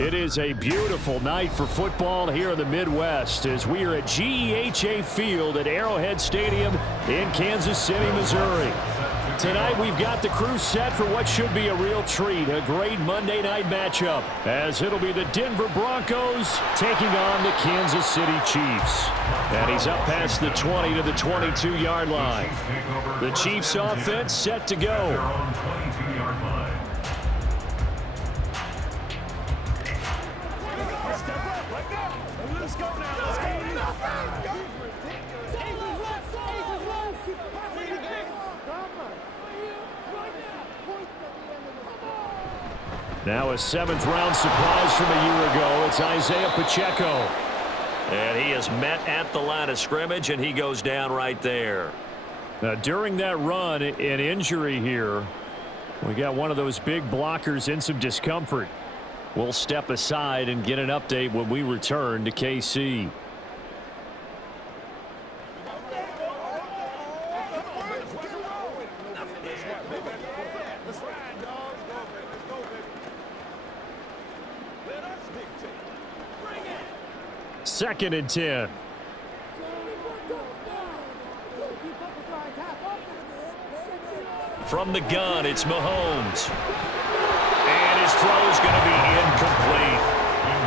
It is a beautiful night for football here in the Midwest as we are at GEHA Field at Arrowhead Stadium in Kansas City, Missouri. Tonight we've got the crew set for what should be a real treat, a great Monday night matchup, as it'll be the Denver Broncos taking on the Kansas City Chiefs. And he's up past the 20 to the 22-yard line. The Chiefs offense set to go. Now a seventh-round surprise from a year ago. It's Isaiah Pacheco. And he is met at the line of scrimmage, and he goes down right there. Now, during that run, an injury here. We got one of those big blockers in some discomfort. We'll step aside and get an update when we return to KC. Second and 10. From the gun, it's Mahomes. And his throw is going to be incomplete.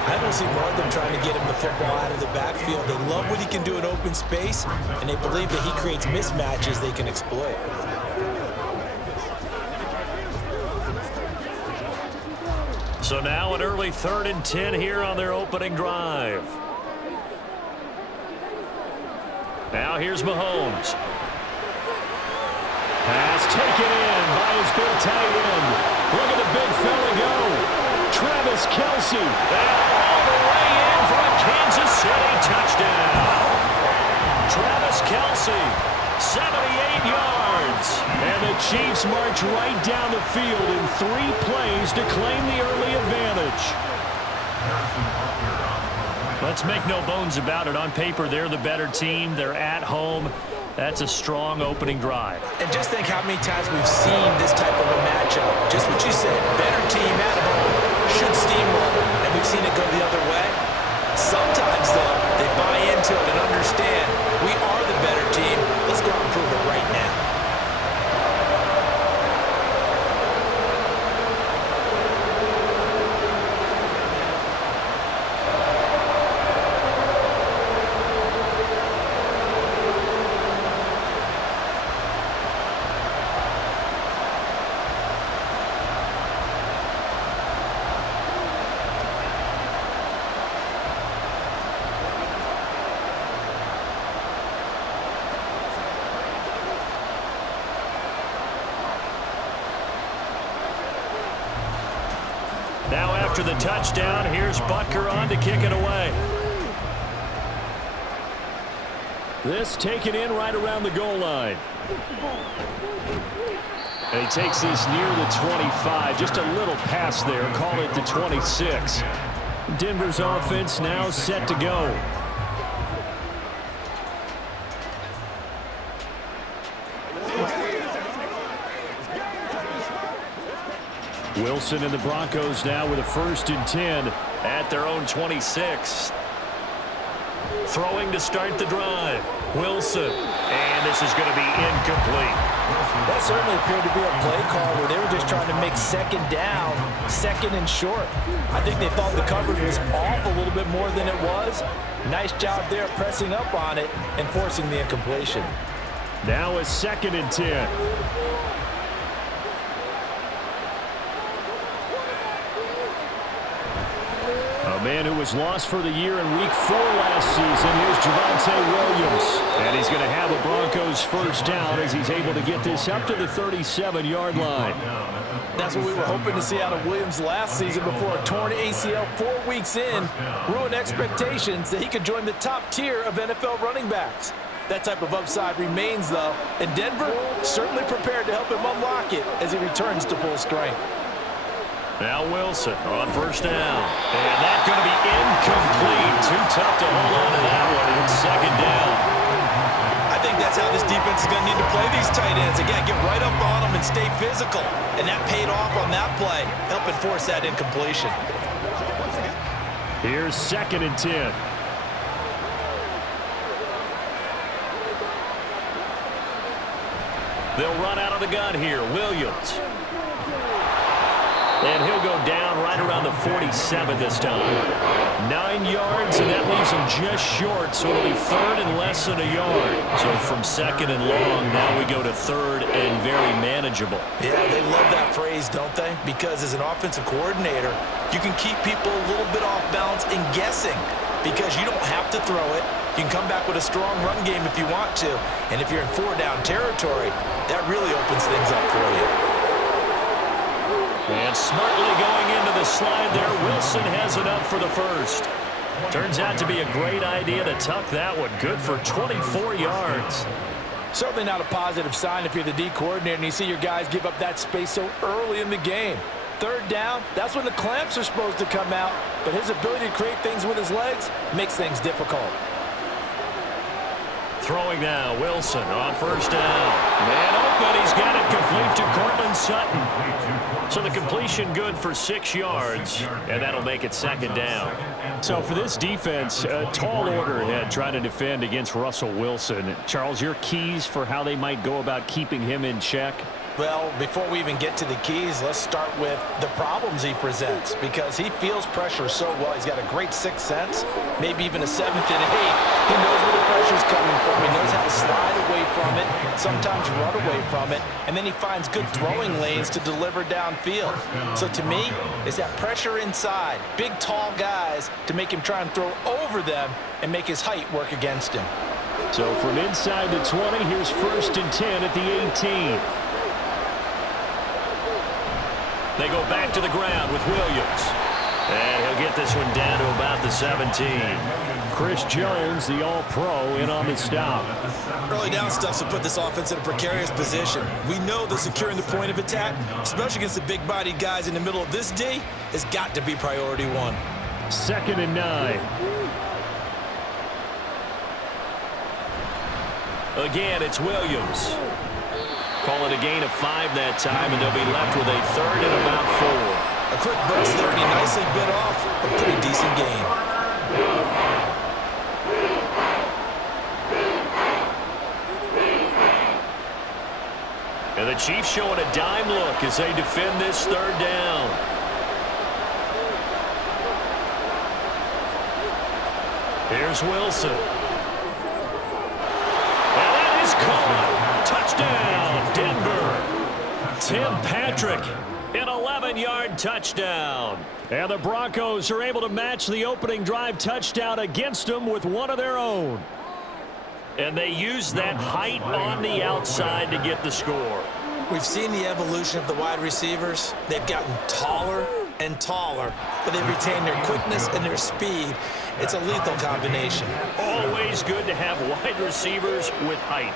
I don't see more of them trying to get him the football out of the backfield. They love what he can do in open space, and they believe that he creates mismatches they can exploit. So now an early 3rd and 10 here on their opening drive. Now here's Mahomes. Pass taken in by his big tight end. Look at the big fella go. Travis Kelce. All the way in for a Kansas City touchdown. Travis Kelce, 78 yards. And the Chiefs march right down the field in 3 plays to claim the early advantage. Let's make no bones about it. On paper, they're the better team. They're at home. That's a strong opening drive. And just think how many times we've seen this type of a matchup. Just what you said, better team at home should steamroll, and we've seen it go the other way. Sometimes, though, they buy into it and understand we are the better team. Let's go out and prove it right now. Now after the touchdown, here's Butker on to kick it away. This taken in right around the goal line. And he takes this near the 25. Just a little pass there. Call it the 26. Denver's offense now set to go. Wilson and the Broncos now with a 1st and 10 at their own 26. Throwing to start the drive. Wilson. And this is going to be incomplete. That certainly appeared to be a play call where they were just trying to make second down, 2nd and short. I think they thought the coverage was off a little bit more than it was. Nice job there pressing up on it and forcing the incompletion. Now a 2nd and 10. A man who was lost for the year in Week 4 last season. Here's Javonte Williams. And he's going to have a Broncos first down as he's able to get this up to the 37-yard line. That's what we were hoping to see out of Williams last season before a torn ACL 4 weeks in ruined expectations that he could join the top tier of NFL running backs. That type of upside remains, though, and Denver certainly prepared to help him unlock it as he returns to full strength. Now Wilson on first down. And that's going to be incomplete. Too tough to hold on to that one. It's 2nd down. I think that's how this defense is going to need to play these tight ends. Again, get right up on them and stay physical. And that paid off on that play, helping force that incompletion. Here's 2nd and 10. They'll run out of the gun here. Williams. And he'll go down right around the 47 this time. 9 yards, and that leaves him just short, so it'll be 3rd and less than a yard. So from 2nd and long, now we go to 3rd and very manageable. Yeah, they love that phrase, don't they? Because as an offensive coordinator, you can keep people a little bit off balance and guessing because you don't have to throw it. You can come back with a strong run game if you want to. And if you're in 4-down territory, that really opens things up for you. And smartly going into the slide there, Wilson has it up for the first. Turns out to be a great idea to tuck that one. Good for 24 yards. Certainly not a positive sign if you're the D coordinator and you see your guys give up that space so early in the game. 3rd down, that's when the clamps are supposed to come out, but his ability to create things with his legs makes things difficult. Throwing now, Wilson on 1st down. Man open, he's got it complete to Cortland Sutton. So the completion good for 6 yards, and that'll make it 2nd down. So for this defense, a tall order ahead trying to defend against Russell Wilson. Charles, your keys for how they might go about keeping him in check? Well, before we even get to the keys, let's start with the problems he presents because he feels pressure so well. He's got a great 6th sense, maybe even a 7th and 8th. He knows where the pressure's coming from. He knows how to slide away from it, sometimes run away from it, and then he finds good throwing lanes to deliver downfield. So to me, it's that pressure inside, big, tall guys to make him try and throw over them and make his height work against him. So from inside the 20, here's 1st and 10 at the 18. They go back to the ground with Williams. And he'll get this one down to about the 17. Chris Jones, the All-Pro, in on the stop. Early down stuff to put this offense in a precarious position. We know that securing the point of attack, especially against the big-bodied guys in the middle of this D, has got to be priority 1. 2nd and 9. Again, it's Williams. Call it a gain of 5 that time, and they'll be left with a 3rd and about 4. A quick burst there, and he nicely bit off a pretty decent gain. And the Chiefs showing a dime look as they defend this 3rd down. Here's Wilson. And that is caught. Touchdown, Denver. Tim Patrick, an 11-yard touchdown. And the Broncos are able to match the opening drive touchdown against them with one of their own. And they use that height on the outside to get the score. We've seen the evolution of the wide receivers. They've gotten taller and taller, but they've retained their quickness and their speed. It's a lethal combination. Always good to have wide receivers with height.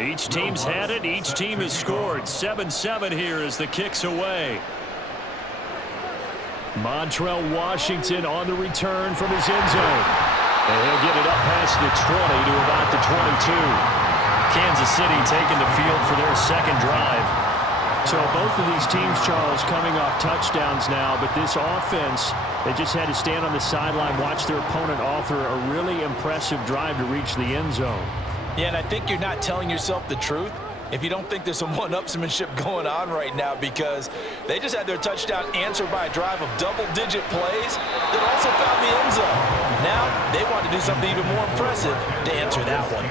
Each team's had it. Each team has scored. 7-7 here as the kick's away. Montrell Washington on the return from his end zone. And he'll get it up past the 20 to about the 22. Kansas City taking the field for their 2nd drive. So both of these teams, Charles, coming off touchdowns now, but this offense, they just had to stand on the sideline, watch their opponent author a really impressive drive to reach the end zone. Yeah, and I think you're not telling yourself the truth if you don't think there's some one-upsmanship going on right now, because they just had their touchdown answered by a drive of double-digit plays that also found the end zone. Now they want to do something even more impressive to answer that one.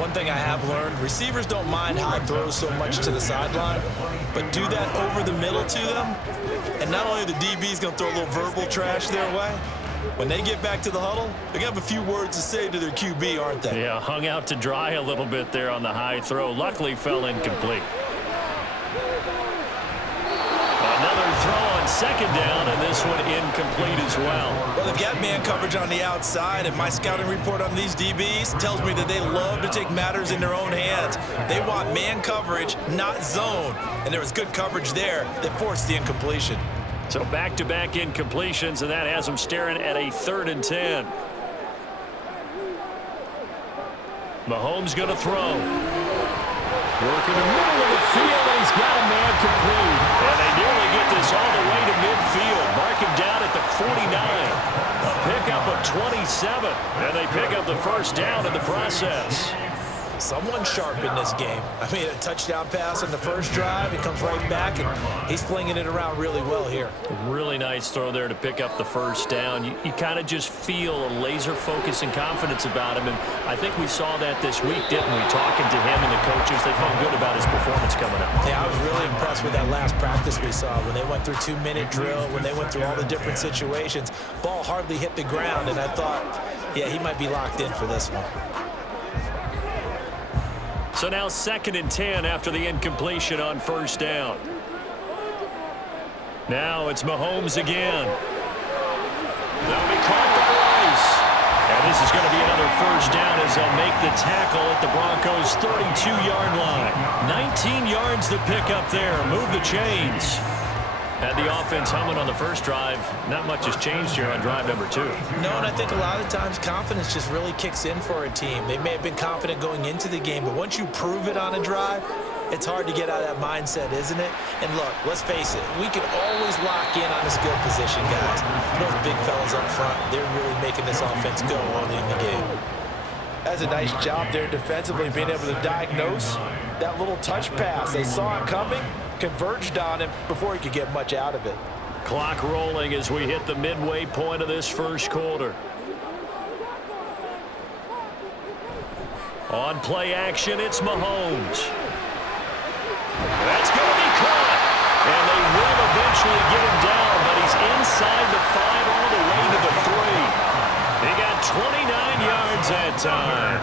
One thing I have learned, receivers don't mind high throws so much to the sideline, but do that over the middle to them, and not only are the DBs going to throw a little verbal trash their way, When they get back to the huddle, they're going to have a few words to say to their QB, aren't they? Yeah, hung out to dry a little bit there on the high throw. Luckily fell incomplete. Another throw on second down, and this one incomplete as well. Well, they've got man coverage on the outside, and my scouting report on these DBs tells me that they love to take matters in their own hands. They want man coverage, not zone. And there was good coverage there that forced the incompletion. So back-to-back incompletions, and that has them staring at a 3rd and 10. Mahomes going to throw. Working the middle of the field, and he's got a man complete. And they nearly get this all the way to midfield. Mark him down at the 49. A pickup of 27. And they pick up the first down in the process. Someone sharp in this game. I mean, a touchdown pass on the first drive. He comes right back, and he's flinging it around really well here. Really nice throw there to pick up the first down. You kind of just feel a laser focus and confidence about him, and I think we saw that this week, didn't we? Talking to him and the coaches, they felt good about his performance coming up. Yeah, I was really impressed with that last practice we saw when they went through 2-minute drill, when they went through all the different situations. Ball hardly hit the ground, and I thought, yeah, he might be locked in for this one. So now 2nd and 10 after the incompletion on first down. Now it's Mahomes again. They'll be caught by Rice. And this is going to be another first down as they'll make the tackle at the Broncos' 32-yard line. 19 yards to pick up there. Move the chains. Had the offense humming on the first drive. Not much has changed here on drive number 2. No, and I think a lot of times confidence just really kicks in for a team. They may have been confident going into the game, but once you prove it on a drive, it's hard to get out of that mindset, isn't it? And look, let's face it, we can always lock in on a skill position, guys. Those big fellas up front, they're really making this offense go early in the game. That's a nice job there defensively, being able to diagnose that little touch pass. They saw it coming, converged on him before he could get much out of it. Clock rolling as we hit the midway point of this first quarter. On play action, it's Mahomes. That's going to be caught. And they will eventually get him down, but he's inside the 5 all the way to the 3. He got 29 yards that time.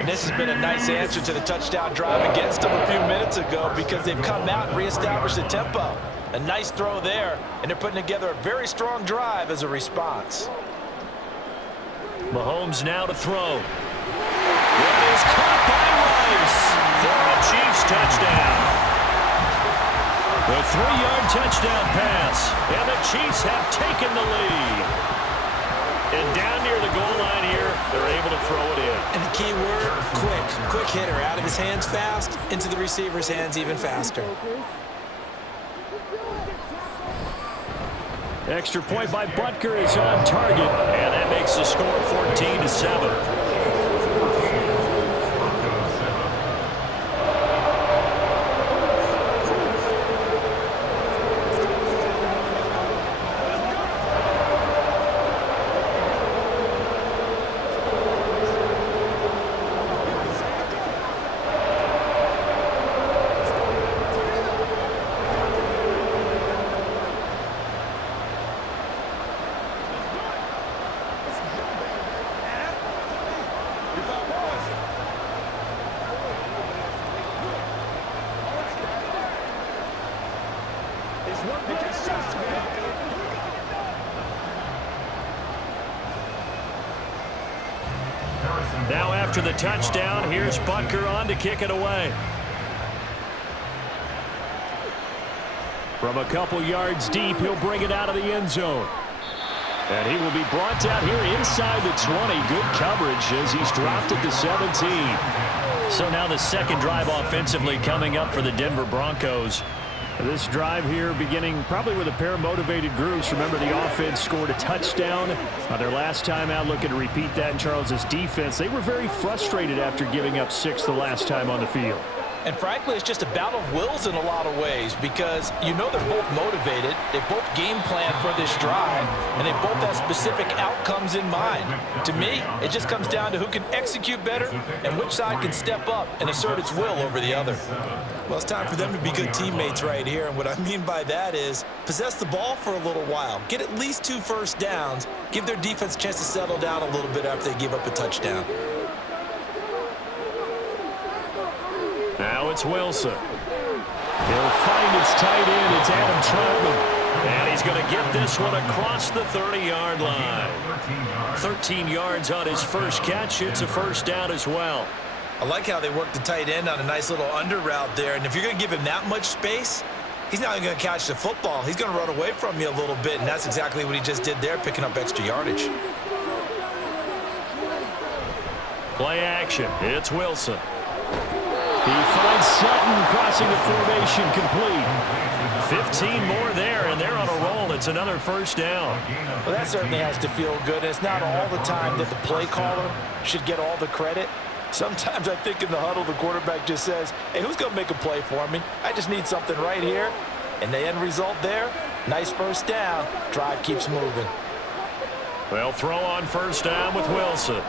And this has been a nice answer to the touchdown drive against them a few minutes ago because they've come out and reestablished the tempo. A nice throw there, and they're putting together a very strong drive as a response. Mahomes now to throw. That is caught by Rice for a Chiefs touchdown. The 3-yard touchdown pass, and the Chiefs have taken the lead. And down near the goal line here, they're able to throw it in. And the key word, quick. Quick hitter, out of his hands fast, into the receiver's hands even faster. Extra point by Butker is on target. And that makes the score 14-7. Now after the touchdown, here's Butker on to kick it away. From a couple yards deep, he'll bring it out of the end zone. And he will be brought down here inside the 20. Good coverage as he's dropped at the 17. So now the second drive offensively coming up for the Denver Broncos. This drive here beginning probably with a pair of motivated groups. Remember, the offense scored a touchdown their last time out, looking to repeat that in Charles's defense. They were very frustrated after giving up 6 the last time on the field. And frankly, it's just a battle of wills in a lot of ways because you know they're both motivated, they both game plan for this drive, and they both have specific outcomes in mind. To me, it just comes down to who can execute better and which side can step up and assert its will over the other. Well, it's time for them to be good teammates right here, and what I mean by that is possess the ball for a little while, get at least 2 first downs, give their defense a chance to settle down a little bit after they give up a touchdown. Now it's Wilson. He'll find his tight end. It's Adam Troutman. And he's going to get this one across the 30-yard line. 13 yards on his first catch. It's a first down as well. I like how they work the tight end on a nice little under route there. And if you're going to give him that much space, he's not going to catch the football. He's going to run away from you a little bit, and that's exactly what he just did there, picking up extra yardage. Play action. It's Wilson. He finds Sutton crossing the formation complete. 15 more there, and they're on a roll. It's another first down. Well, that certainly has to feel good. It's not all the time that the play caller should get all the credit. Sometimes I think in the huddle, the quarterback just says, hey, who's going to make a play for me? I just need something right here. And the end result there, nice first down. Drive keeps moving. They'll throw on first down with Wilson.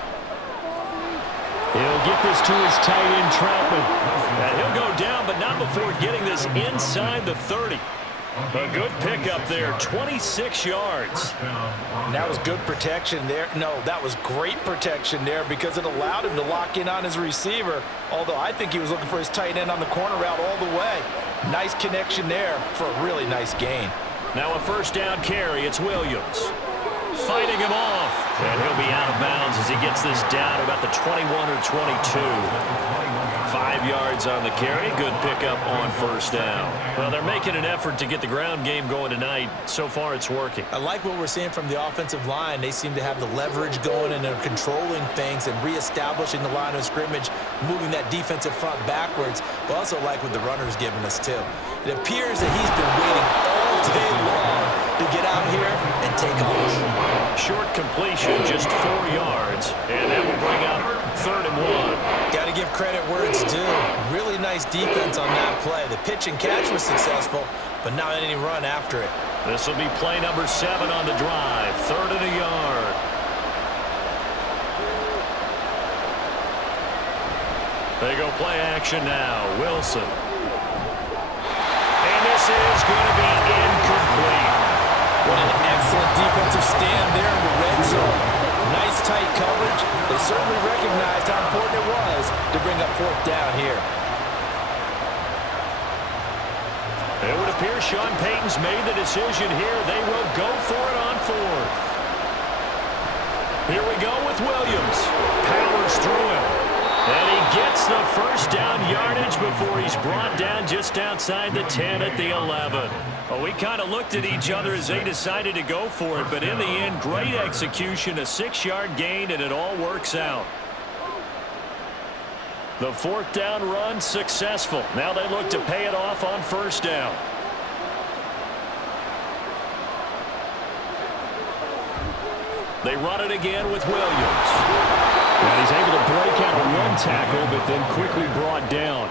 He'll get this to his tight end, Troutman. And he'll go down, but not before getting this inside the 30. A good pickup there, 26 yards. And that was good protection there. No, that was great protection there because it allowed him to lock in on his receiver, although I think he was looking for his tight end on the corner route all the way. Nice connection there for a really nice gain. Now a first down carry. It's Williams. Fighting him off. And he'll be out of bounds as he gets this down to about the 21 or 22. 5 yards on the carry. Good pickup on first down. Well, they're making an effort to get the ground game going tonight. So far, it's working. I like what we're seeing from the offensive line. They seem to have the leverage going, and they're controlling things and reestablishing the line of scrimmage, moving that defensive front backwards, but also like what the runner's giving us, too. It appears that he's been waiting all day long to get out here and take off. Short completion, just 4 yards, and that will bring up 3rd and 1. Got to give credit where it's due. Really nice defense on that play. The pitch and catch was successful, but not any run after it. This will be play number 7 on the drive. 3rd and a yard. They go play action now. Wilson. And this is going to be incomplete. What an excellent defensive stand there in the red zone. Nice tight coverage. They certainly recognized how important it was to bring up 4th down here. It would appear Sean Payton's made the decision here. They will go for it on 4th. Here we go with Williams. Powers through him. And he gets the first down yardage before he's brought down just outside the 10 at the 11. Well, we kind of looked at each other as they decided to go for it, but in the end, great execution, a 6-yard gain, and it all works out. The 4th down run successful. Now they look to pay it off on first down. They run it again with Williams. And he's able to break out of one tackle, but then quickly brought down.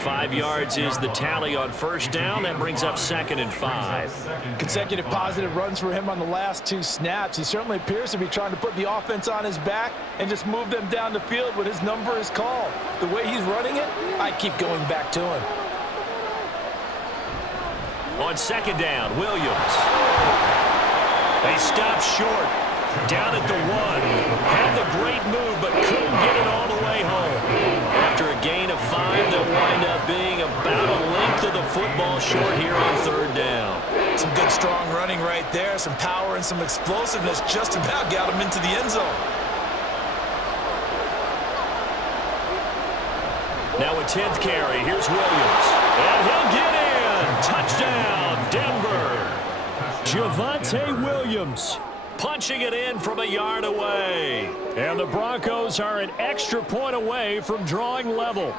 5 yards is the tally on first down. That brings up 2nd and 5. Consecutive positive runs for him on the last 2 snaps. He certainly appears to be trying to put the offense on his back and just move them down the field when his number is called. The way he's running it, I keep going back to him. On 2nd down, Williams. They stop short. Down at the 1. Had the great move, but couldn't get it all the way home. After a gain of 5, they'll wind up being about a length of the football short here on 3rd down. Some good, strong running right there. Some power and some explosiveness just about got him into the end zone. Now a 10th carry. Here's Williams. And he'll get in. Touchdown, Denver. Javonte Williams punching it in from a yard away. And the Broncos are an extra point away from drawing level.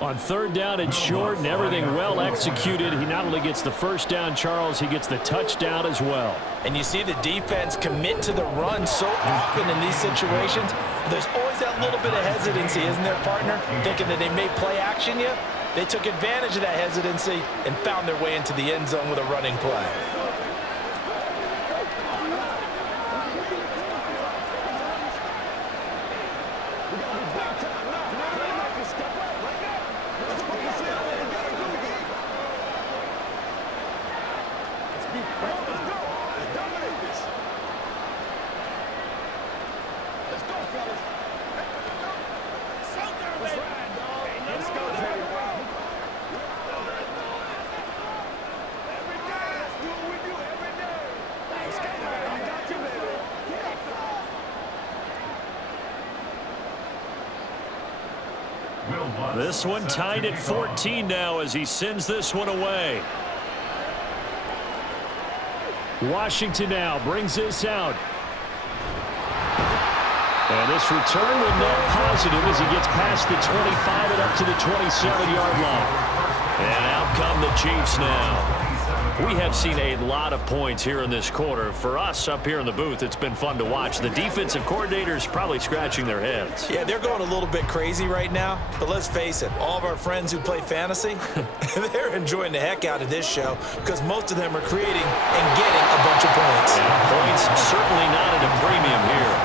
On third down and short and everything well executed. He not only gets the first down, Charles, he gets the touchdown as well. And you see the defense commit to the run so often in these situations. There's always that little bit of hesitancy, isn't there, partner? Thinking that they may play action you. They took advantage of that hesitancy and found their way into the end zone with a running play. This one tied at 14 now as he sends this one away. Washington now brings this out. And this return will net positive as he gets past the 25 and up to the 27-yard line. And out come the Chiefs now. We have seen a lot of points here in this quarter. For us up here in the booth, it's been fun to watch. The defensive coordinators probably scratching their heads. Yeah, they're going a little bit crazy right now. But let's face it, all of our friends who play fantasy, they're enjoying the heck out of this show because most of them are creating and getting a bunch of points. And points certainly not at a premium here.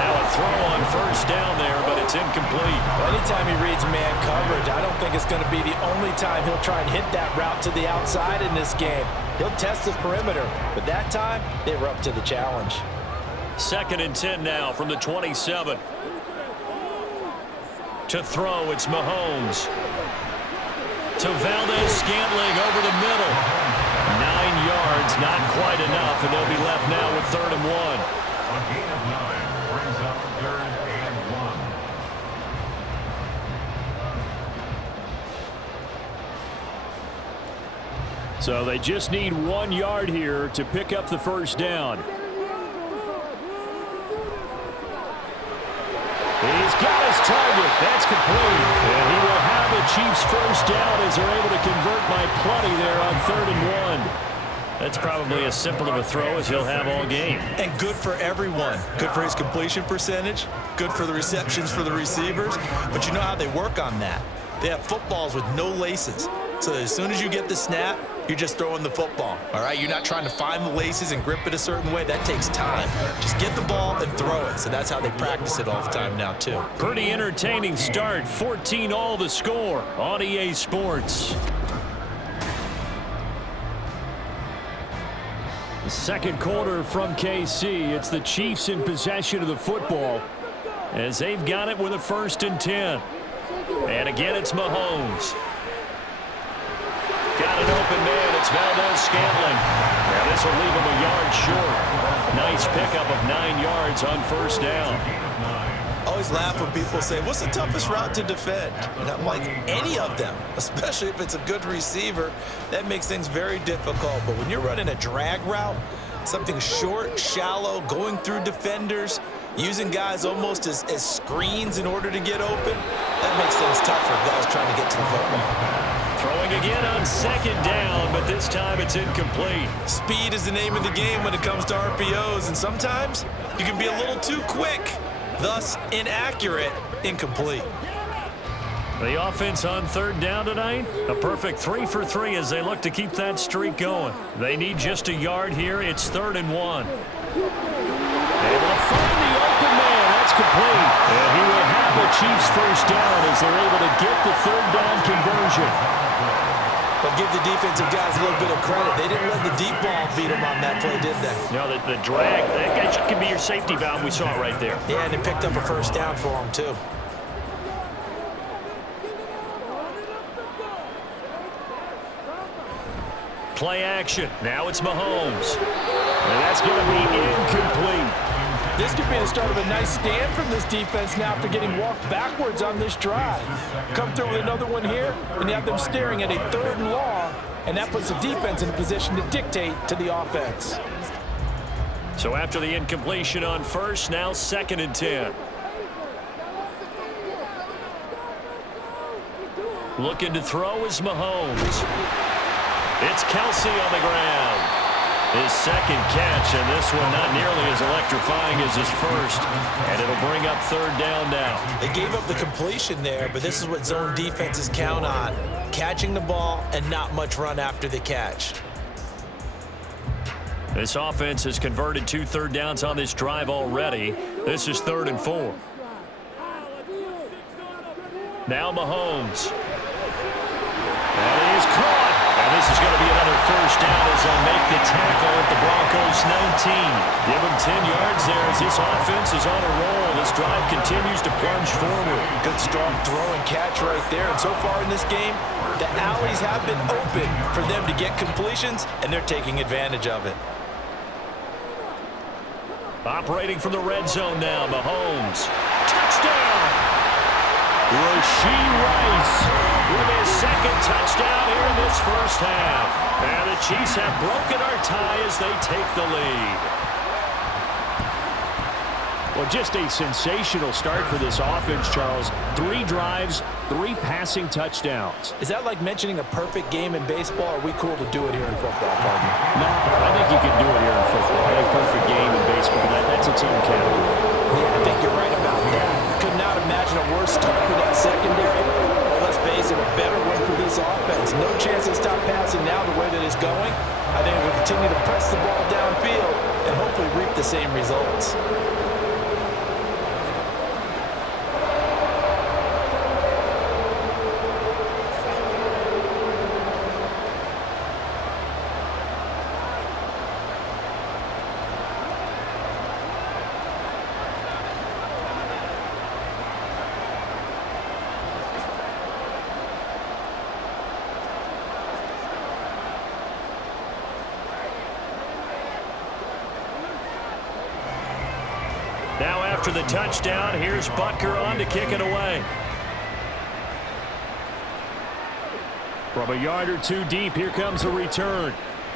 Now a throw on first down there, but it's incomplete. Well, anytime he reads man coverage, I don't think it's going to be the only time he'll try and hit that route to the outside in this game. He'll test the perimeter, but that time, they were up to the challenge. 2nd and 10 now from the 27. To throw, it's Mahomes. To Valdez-Scantling over the middle. 9 yards, not quite enough, and they'll be left now with 3rd and 1. A gain of 9 brings up 3rd and 1. So they just need 1 yard here to pick up the first down. He's got his target. That's complete. And he will have the Chiefs first down as they're able to convert by plenty there on 3rd and 1. That's probably as simple of a throw as he'll have all game. And good for everyone. Good for his completion percentage. Good for the receptions for the receivers. But you know how they work on that. They have footballs with no laces. So as soon as you get the snap, you're just throwing the football. All right? You're not trying to find the laces and grip it a certain way. That takes time. Just get the ball and throw it. So that's how they practice it all the time now, too. Pretty entertaining start. 14 all the score on EA Sports. The second quarter from KC. It's the Chiefs in possession of the football as they've got it with a 1st and 10. And again, it's Mahomes. Got an open man. It's Valdez-Scantling. Now this will leave him a yard short. Nice pickup of 9 yards on first down. I always laugh when people say, what's the toughest route to defend? And I'm like, any of them, especially if it's a good receiver. That makes things very difficult. But when you're running a drag route, something short, shallow, going through defenders, using guys almost as screens in order to get open, that makes things tough for guys trying to get to the football. Throwing again on 2nd down, but this time it's incomplete. Speed is the name of the game when it comes to RPOs, and sometimes you can be a little too quick, thus inaccurate, incomplete. The offense on 3rd down tonight, a perfect 3 for 3 as they look to keep that streak going. They need just a yard here. It's 3rd and 1. Able to find the open man. That's complete. And he will have the Chiefs first down as they're able to get the 3rd down conversion. But give the defensive guys a little bit of credit. They didn't let the deep ball beat them on that play, did they? No, the drag, that can be your safety valve. We saw it right there. Yeah, and it picked up a first down for them, too. Play action. Now it's Mahomes. And that's going to be incomplete. This could be the start of a nice stand from this defense now after getting walked backwards on this drive. Come through with another one here, and you have them staring at a 3rd and long, and that puts the defense in a position to dictate to the offense. So after the incompletion on first, now 2nd and 10. Looking to throw is Mahomes. It's Kelsey on the ground. His second catch, and this one not nearly as electrifying as his first. And it'll bring up third down now. They gave up the completion there, but this is what zone defenses count on. Catching the ball and not much run after the catch. This offense has converted 2 third downs on this drive already. This is 3rd and 4. Now Mahomes. And he is caught. And this is going to be another first down as they'll make the tackle at the Broncos 19. Give them 10 yards there as this offense is on a roll. This drive continues to plunge forward. Good strong throw and catch right there. And so far in this game, the alleys have been open for them to get completions, and they're taking advantage of it. Operating from the red zone now, Mahomes. Touchdown! Rashee Rice with his second touchdown here in this first half. And the Chiefs have broken our tie as they take the lead. Well, just a sensational start for this offense, Charles. 3 drives, 3 passing touchdowns. Is that like mentioning a perfect game in baseball, or are we cool to do it here in football, partner? No, I think you can do it here in football. I think perfect game in baseball, that's its own category. Yeah, I think you're right about that. Could not imagine a worse start for that secondary. Well, let's face it, a better one for this offense. No chance to stop passing now the way that it's going. I think we'll continue to press the ball downfield and hopefully reap the same results. Now after the touchdown, here's Butker on to kick it away. From a yard or 2 deep, here comes a return.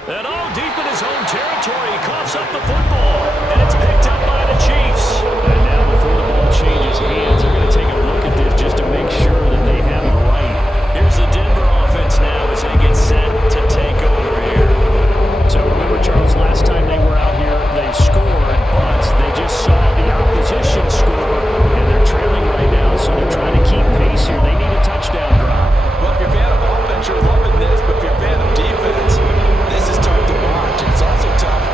And all deep in his own territory, he coughs up the football. And it's picked up by the Chiefs. And now before the ball changes hands, they're going to take a look at this just to make sure that they have it right. Here's the Denver offense now as they get set to take over here. So remember, Charles, last time they were out here, they scored, but they just saw the opposition score, and they're trailing right now, so they're trying to keep pace here. They need a touchdown drive. Well, if you're a fan of offense, you're loving this, but if you're a fan of defense, this is tough to watch. It's also tough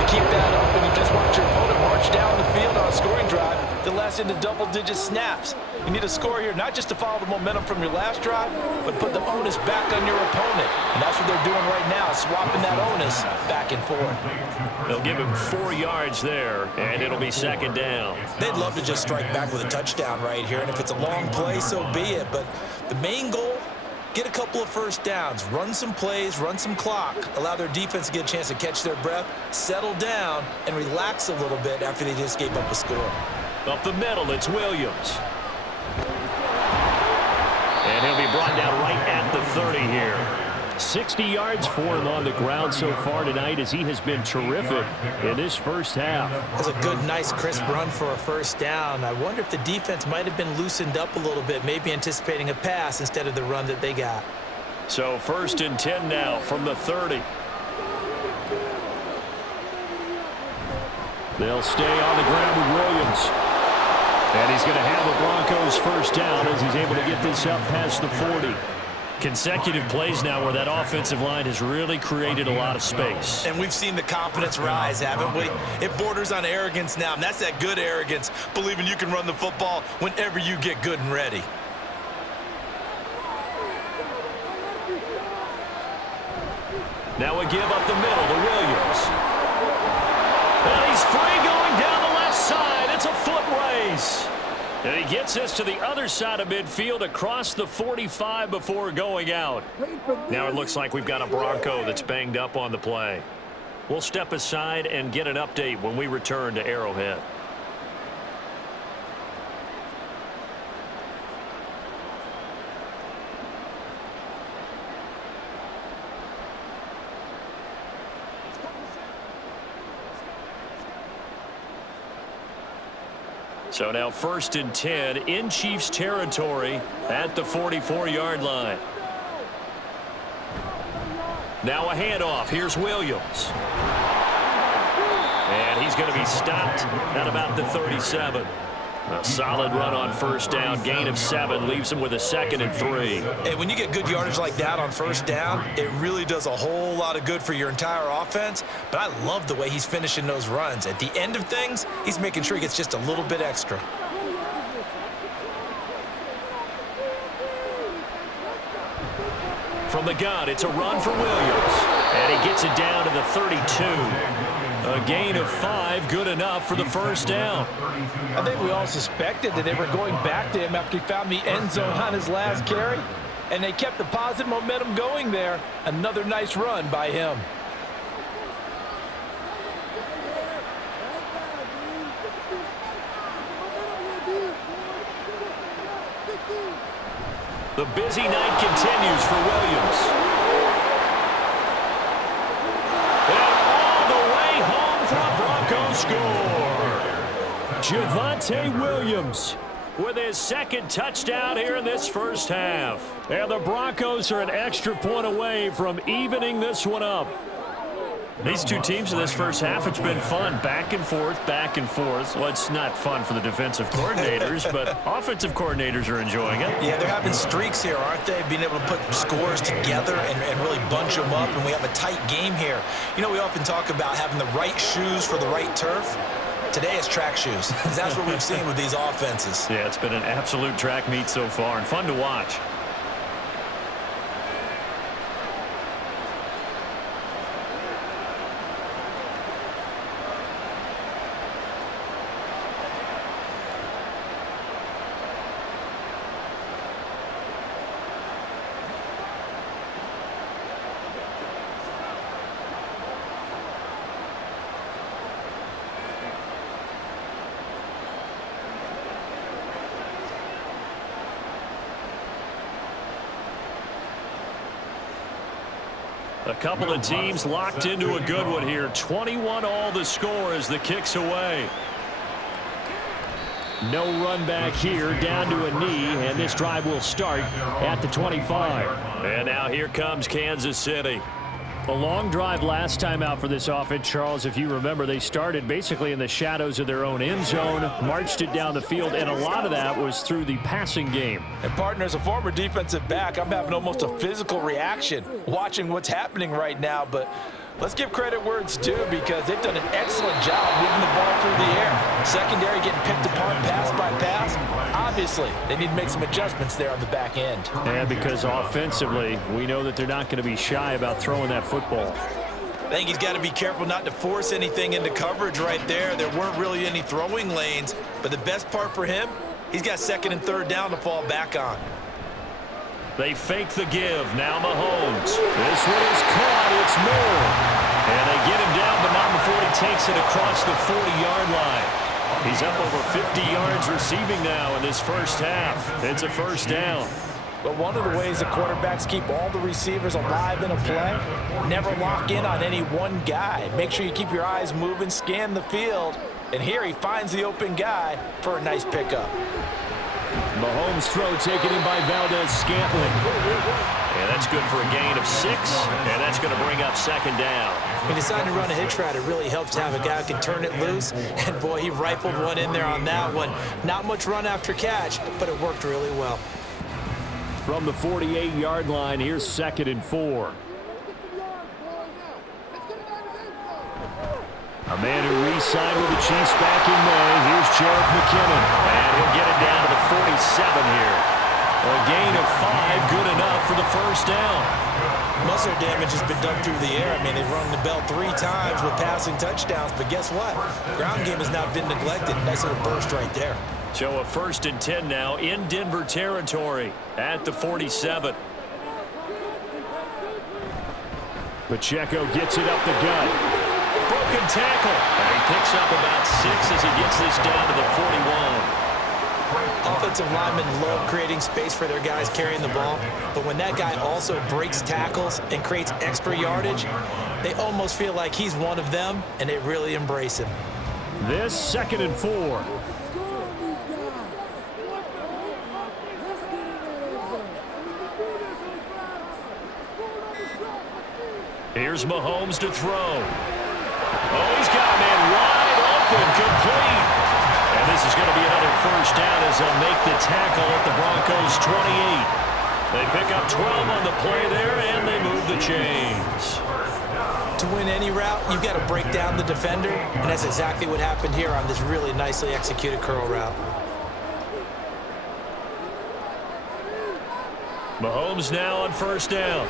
to keep that up and you just watch your opponent march down the field on a scoring drive that lasts into double-digit snaps. You need a score here, not just to follow the momentum from your last drive, but put the onus back on your opponent. And that's what they're doing right now, swapping that onus back and forth. They'll give him 4 yards there, and it'll be 2nd down. They'd love to just strike back with a touchdown right here, and if it's a long play, so be it. But the main goal, get a couple of first downs, run some plays, run some clock, allow their defense to get a chance to catch their breath, settle down, and relax a little bit after they just gave up a score. Up the middle, it's Williams. And he'll be brought down right at the 30 here. 60 yards for him on the ground so far tonight as he has been terrific in this first half. That's a good, nice, crisp run for a first down. I wonder if the defense might have been loosened up a little bit, maybe anticipating a pass instead of the run that they got. So 1st and 10 now from the 30. They'll stay on the ground with Williams. And he's going to have the Broncos first down as he's able to get this up past the 40. Consecutive plays now where that offensive line has really created a lot of space. And we've seen the confidence rise, haven't we? It borders on arrogance now, and that's that good arrogance, believing you can run the football whenever you get good and ready. Now a give up the middle to Williams. And he's free going down the left side. It's a foot race. And he gets us to the other side of midfield across the 45 before going out. Now it looks like we've got a Bronco that's banged up on the play. We'll step aside and get an update when we return to Arrowhead. So now 1st and 10 in Chiefs territory at the 44-yard line. Now a handoff. Here's Williams. And he's going to be stopped at about the 37. A solid run on 1st down. Gain of 7 leaves him with a 2nd and 3. Hey, when you get good yardage like that on 1st down, it really does a whole lot of good for your entire offense. But I love the way he's finishing those runs. At the end of things, he's making sure he gets just a little bit extra. From the gun, it's a run for Williams. And he gets it down to the 32. A gain of 5, good enough for the 1st down. I think we all suspected that they were going back to him after he found the end zone on his last carry, and they kept the positive momentum going there. Another nice run by him. The busy night continues for Williams. Score. Javonte Williams with his 2nd touchdown here in this 1st half. And the Broncos are an extra point away from evening this one up. These two teams in this 1st half, it's been fun. Back and forth, back and forth. Well, it's not fun for the defensive coordinators, but offensive coordinators are enjoying it. Yeah, they're having streaks here, aren't they? Being able to put scores together and really bunch them up, and we have a tight game here. You know, we often talk about having the right shoes for the right turf. Today it's track shoes. That's what we've seen with these offenses. Yeah, it's been an absolute track meet so far and fun to watch. A couple of teams locked into a good one here. 21 all the score as the kick's away. No run back here, down to a knee, and this drive will start at the 25. And now here comes Kansas City. A long drive last time out for this offense, Charles. If you remember, they started basically in the shadows of their own end zone, marched it down the field, and a lot of that was through the passing game. And partner, as a former defensive back, I'm having almost a physical reaction watching what's happening right now. But let's give credit where it's due, because they've done an excellent job moving the ball through the air. Secondary getting picked apart pass by pass. Obviously, they need to make some adjustments there on the back end. And because offensively, we know that they're not going to be shy about throwing that football. I think he's got to be careful not to force anything into coverage right there. There weren't really any throwing lanes, but the best part for him, he's got 2nd and 3rd down to fall back on. They fake the give. Now Mahomes. This one is caught. It's Moore. And they get him down, but not before he takes it across the 40-yard line. He's up over 50 yards receiving now in this 1st half. It's a 1st down. But one of the ways the quarterbacks keep all the receivers alive in a play, never lock in on any one guy. Make sure you keep your eyes moving, scan the field, and here he finds the open guy for a nice pickup. Mahomes' throw taken in by Valdez-Scantling. And that's good for a gain of 6, and that's going to bring up 2nd down. When you decide to run a hitch route, it really helps to have a guy who can turn it loose. And, boy, he rifled one in there on that one. Not much run after catch, but it worked really well. From the 48-yard line, here's 2nd and 4. A man who re-signed with the Chiefs back in May. Here's Jarek McKinnon. And he'll get it down to the 47 here. A gain of 5, good enough for the 1st down. Most of their damage has been done through the air. I mean, they've rung the bell 3 times with passing touchdowns, but guess what? Ground game has not been neglected. Nice little burst right there. So a 1st and 10 now in Denver territory at the 47. Pacheco gets it up the gut. Broken tackle. And he picks up about 6 as he gets this down to the 41. Offensive linemen love creating space for their guys carrying the ball, but when that guy also breaks tackles and creates extra yardage, they almost feel like he's one of them, and they really embrace him. This 2nd and 4. Here's Mahomes to throw. Oh, he's got a man wide open, complete. And this is going to be another first down as they'll make the tackle at the Broncos 28. They pick up 12 on the play there, and they move the chains. To win any route, you've got to break down the defender, and that's exactly what happened here on this really nicely executed curl route. Mahomes now on first down.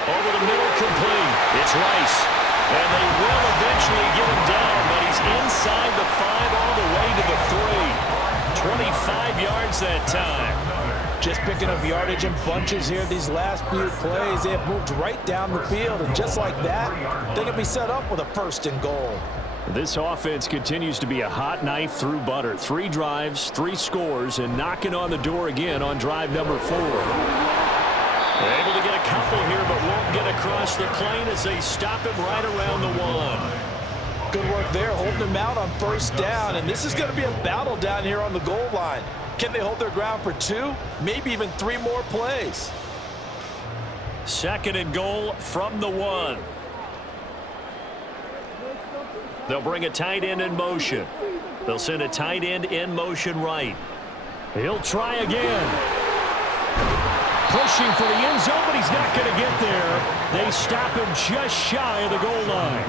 Over the middle, complete. It's Rice. And they will eventually get him down, but he's inside the 5 all the way to the 3. 25 yards that time. Just picking up yardage in bunches here these last few plays. They have moved right down the field, and just like that, they're going to be set up with a 1st and goal. This offense continues to be a hot knife through butter. 3 drives, 3 scores, and knocking on the door again on drive number 4. They're able to get a couple here, but won't get across the plane as they stop him right around the 1. Good work there, holding him out on first down, and this is going to be a battle down here on the goal line. Can they hold their ground for 2, maybe even 3 more plays? 2nd and goal from the 1. They'll bring a tight end in motion. They'll send a tight end in motion right. He'll try again. Pushing for the end zone, but he's not going to get there. They stop him just shy of the goal line.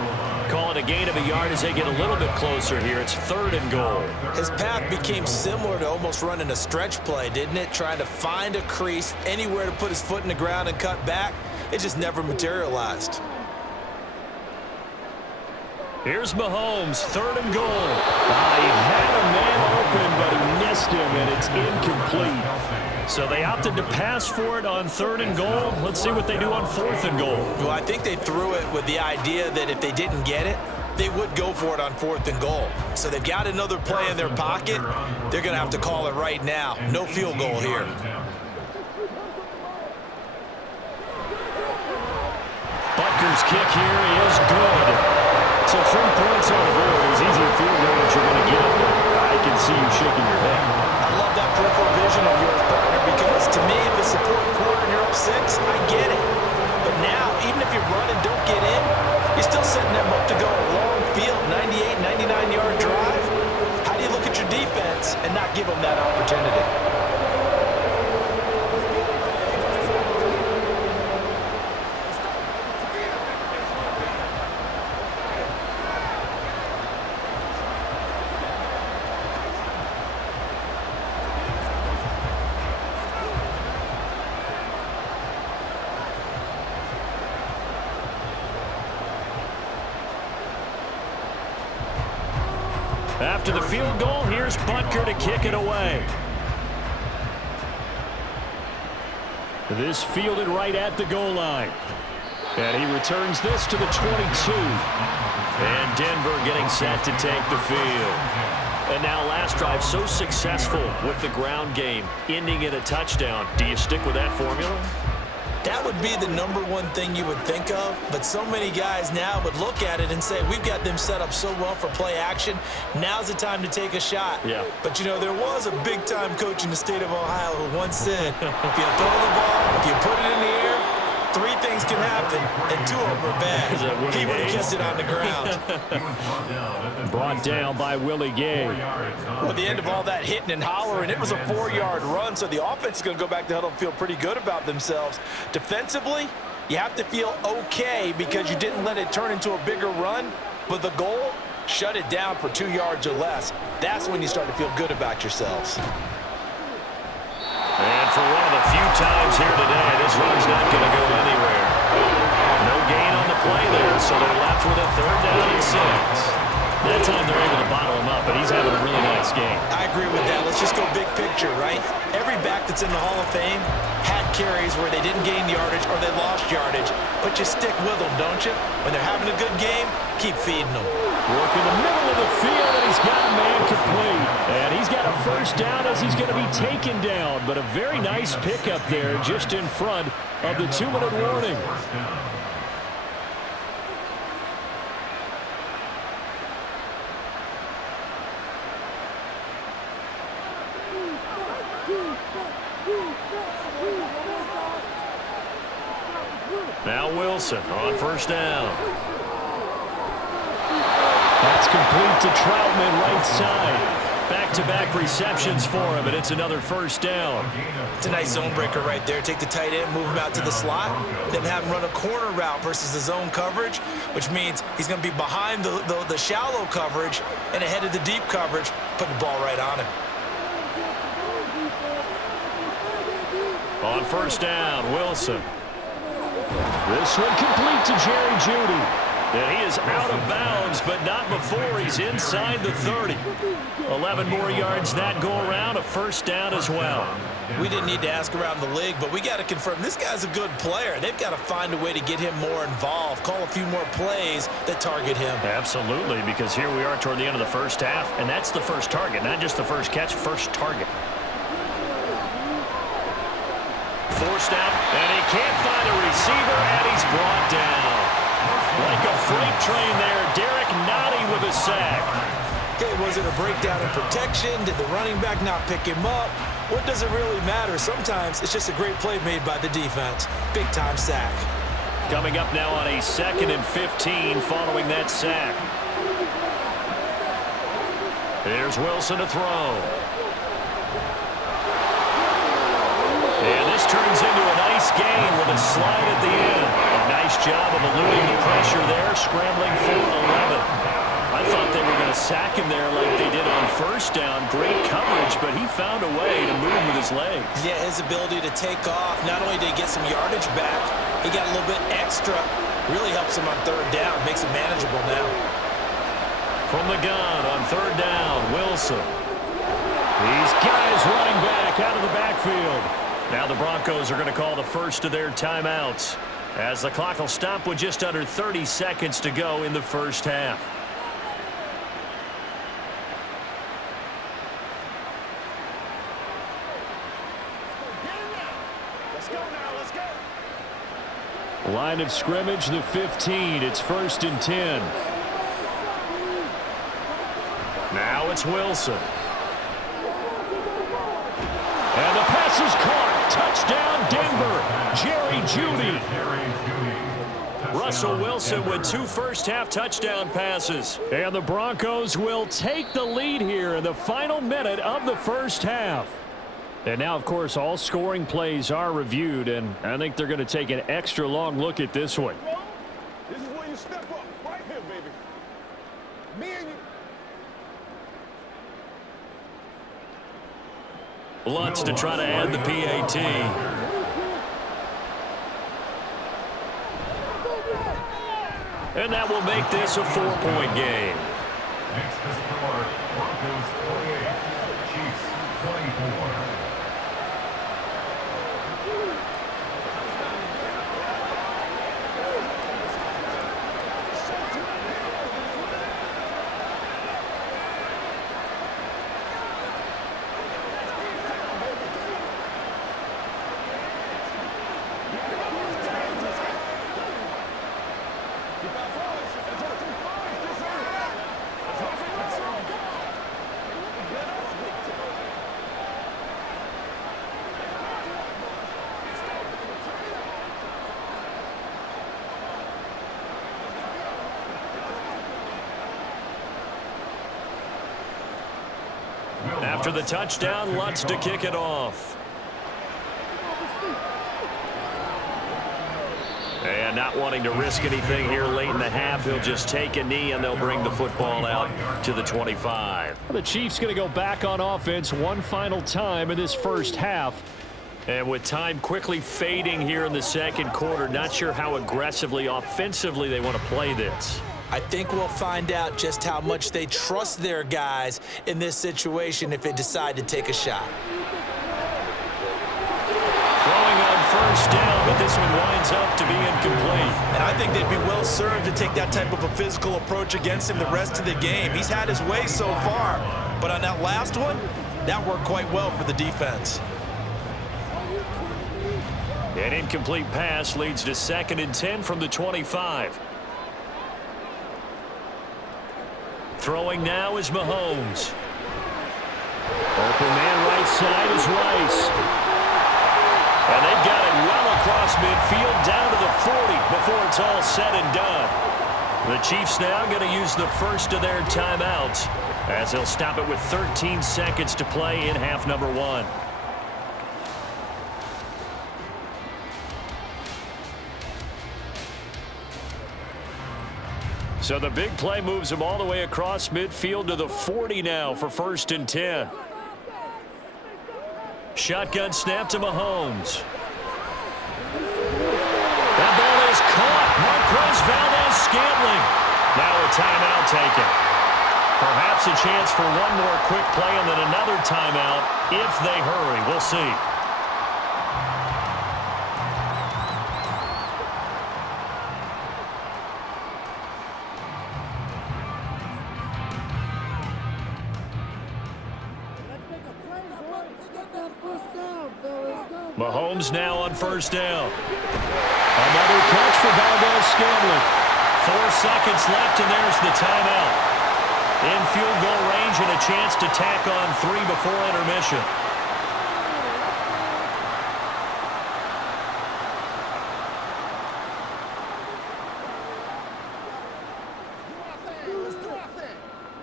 Call it a gain of a yard as they get a little bit closer here. It's 3rd and goal. His path became similar to almost running a stretch play, didn't it? Trying to find a crease, anywhere to put his foot in the ground and cut back. It just never materialized. Here's Mahomes, 3rd and goal. He had a man open, but he missed him, and it's incomplete. So they opted to pass for it on 3rd and goal. Let's see what they do on 4th and goal. Well, I think they threw it with the idea that if they didn't get it, they would go for it on 4th and goal. So they've got another play in their pocket. They're going to have to call it right now. No field goal here. Butker's kick here is good. So 3 points on the board. As easy a field goal as you're going to get. I can see you shaking your head. I love that peripheral vision of yours, partner, because to me, if it's the 4th quarter and you're up 6, I get it. But now, even if you run and don't get in, you're still setting them up to go a long field, 98, 99-yard drive. How do you look at your defense and not give them that opportunity? After the field goal, here's Butker to kick it away. This fielded right at the goal line. And he returns this to the 22. And Denver getting set to take the field. And now last drive so successful with the ground game, ending in a touchdown. Do you stick with that formula? That would be the #1 thing you would think of, but so many guys now would look at it and say, we've got them set up so well for play action. Now's the time to take a shot. Yeah. But, you know, there was a big-time coach in the state of Ohio who once said, if you throw the ball, if you put it in the air, 3 things can happen, and 2 of them are bad. He would have kept it on the ground. Brought down by Willie Gay. Well, the end of all that hitting and hollering, it was a 4-yard run, so the offense is going to go back to huddle and feel pretty good about themselves. Defensively, you have to feel okay because you didn't let it turn into a bigger run, but the goal, shut it down for 2 yards or less. That's when you start to feel good about yourselves. And for one of the few times here today, this run's not going to go anywhere. No gain on the play there, so they're left with a 3rd down and 6. That time they're able to bottle him up, but he's having a really nice game. I agree with that. Let's just go big picture, right? Every back that's in the Hall of Fame had carries where they didn't gain yardage or they lost yardage, but you stick with them, don't you? When they're having a good game, keep feeding them. Work in the middle of the field, and he's got a man complete. And he's got a 1st down as he's going to be taken down, but a very nice pickup there just in front of the 2-minute warning. Now Wilson on first down. That's complete to Troutman, right side. Back-to-back receptions for him, and it's another first down. It's a nice zone breaker right there. Take the tight end, move him out to the slot, then have him run a corner route versus the zone coverage, which means he's going to be behind the shallow coverage and ahead of the deep coverage, put the ball right on him. On first down, Wilson. This one complete to Jerry Jeudy. And he is out of bounds, but not before he's inside the 30. 11 more yards that go around, a first down as well. We didn't need to ask around the league, but we got to confirm this guy's a good player. They've got to find a way to get him more involved, call a few more plays that target him. Absolutely, because here we are toward the end of the first half, and that's the first target, not just the first catch, first target. Forced out, and he can't find a receiver, and he's brought down. Like a freight train there, Derek Nottie with a sack. Okay, was it a breakdown in protection? Did the running back not pick him up? What does it really matter? Sometimes it's just a great play made by the defense. Big-time sack. Coming up now on a 2nd and 15 following that sack. Here's Wilson to throw. And this turns into a nice gain with a slide at the end. A nice job of eluding the pressure there, scrambling for 11. I thought they were going to sack him there like they did on first down. Great coverage, but he found a way to move with his legs. Yeah, his ability to take off, not only did he get some yardage back, he got a little bit extra. Really helps him on third down, makes it manageable now. From the gun on third down, Wilson. These guys running back out of the backfield. Now the Broncos are going to call the first of their timeouts, as the clock will stop with just under 30 seconds to go in the first half. Line of scrimmage, the 15. It's 1st and 10. Now it's Wilson. And the pass is caught. Touchdown, Denver. Jerry Jeudy. Russell Wilson with 2 first-half touchdown passes. And the Broncos will take the lead here in the final minute of the first half. And now, of course, all scoring plays are reviewed, and I think they're going to take an extra long look at this one. This is where you step up, right here, baby. Me and you. Lutz to try to add the PAT. And that will make this a 4-point game. Next to score, Broncos 28, Chiefs 24. After the touchdown, Lutz to kick it off. And not wanting to risk anything here late in the half, he'll just take a knee and they'll bring the football out to the 25. The Chiefs going to go back on offense one final time in this first half. And with time quickly fading here in the second quarter, not sure how aggressively, offensively they want to play this. I think we'll find out just how much they trust their guys in this situation if they decide to take a shot. Throwing on first down, but this one winds up to be incomplete. And I think they'd be well served to take that type of a physical approach against him the rest of the game. He's had his way so far, but on that last one, that worked quite well for the defense. An incomplete pass leads to 2nd and 10 from the 25. Throwing now is Mahomes. Open man right side is Rice. And they've got it well across midfield, down to the 40 before it's all said and done. The Chiefs now going to use the first of their timeouts as they'll stop it with 13 seconds to play in half number 1. So the big play moves them all the way across midfield to the 40 now for 1st and 10. Shotgun snap to Mahomes. That ball is caught. Marquez Valdes-Scantling. Now a timeout taken. Perhaps a chance for one more quick play and then another timeout if they hurry. We'll see. Mahomes now on 1st down. Another catch for Valdes-Scantling. 4 seconds left, and there's the timeout. In field goal range and a chance to tack on 3 before intermission.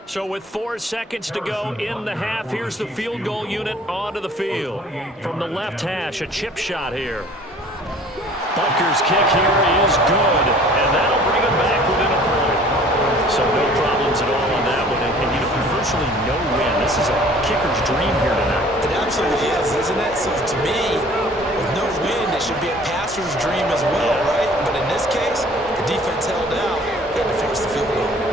So with 4 seconds to go in the half, here's the field goal unit onto the field. From the left hash, a chip shot here. Butker's kick here is good, and that'll bring him back within a point. So no problems at all on that one. And you know, virtually no win. This is a kicker's dream here tonight. It absolutely is, isn't it? So to me, with no win, it should be a passer's dream as well, right? But in this case, the defense held out and forced the field goal.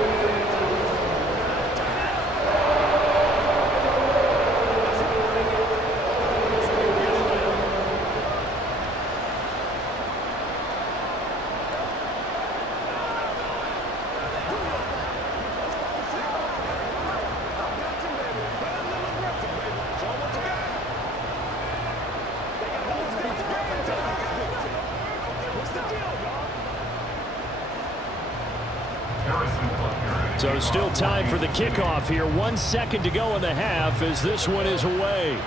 So still time for the kickoff here. 1 second to go in the half as this one is away.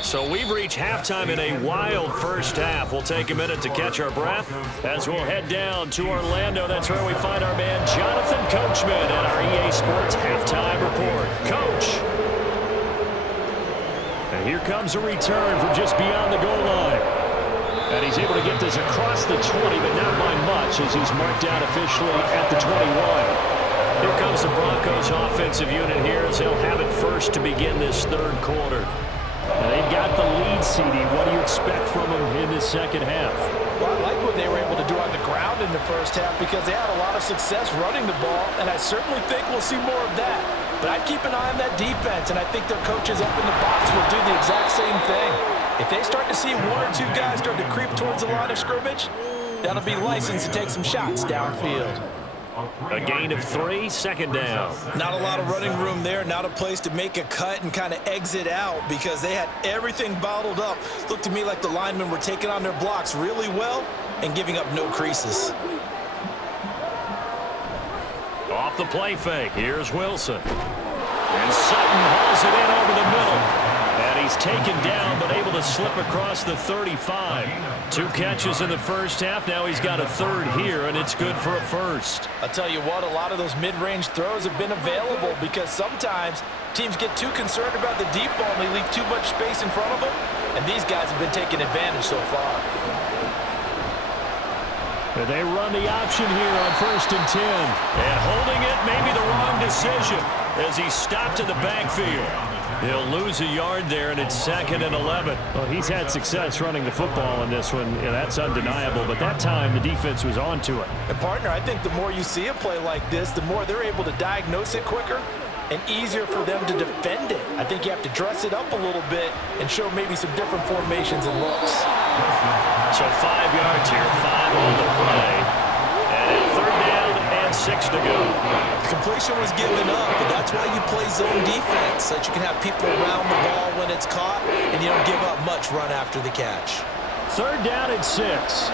So we've reached halftime in a wild first half. We'll take a minute to catch our breath as we'll head down to Orlando. That's where we find our man Jonathan Coachman at our EA Sports Halftime Report. Coach. And here comes a return from just beyond the goal line. And he's able to get this across the 20, but not by much as he's marked down officially at the 21. Here comes the Broncos offensive unit here as they'll have it first to begin this 3rd quarter. And they've got the lead, CD. What do you expect from them in this second half? Well, I like what they were able to do on the ground in the first half because they had a lot of success running the ball, and I certainly think we'll see more of that. But I'd keep an eye on that defense, and I think their coaches up in the box will do the exact same thing. If they start to see 1 or 2 guys start to creep towards the line of scrimmage, that'll be licensed to take some shots downfield. A gain of 3, 2nd down. Not a lot of running room there, not a place to make a cut and kind of exit out because they had everything bottled up. Looked to me like the linemen were taking on their blocks really well and giving up no creases. Off the play fake, here's Wilson. And Sutton hauls it in over the middle. And he's taken down, but able to slip across the 35. 2 catches in the first half. Now he's got a 3rd here, and it's good for a 1st. I'll tell you what, a lot of those mid-range throws have been available because sometimes teams get too concerned about the deep ball and they leave too much space in front of them. And these guys have been taking advantage so far. They run the option here on 1st and 10. And holding it may be the wrong decision as he stopped in the backfield. He'll lose a yard there, and it's 2nd and 11. Well, he's had success running the football in this one, and that's undeniable. But that time, the defense was onto it. And, partner, I think the more you see a play like this, the more they're able to diagnose it quicker and easier for them to defend it. I think you have to dress it up a little bit and show maybe some different formations and looks. So 5 yards here, 5 on the play. And at 3rd down and 6 to go. Completion was given up, but that's why you play zone defense, so that you can have people around the ball when it's caught, and you don't give up much run after the catch. 3rd down and 6.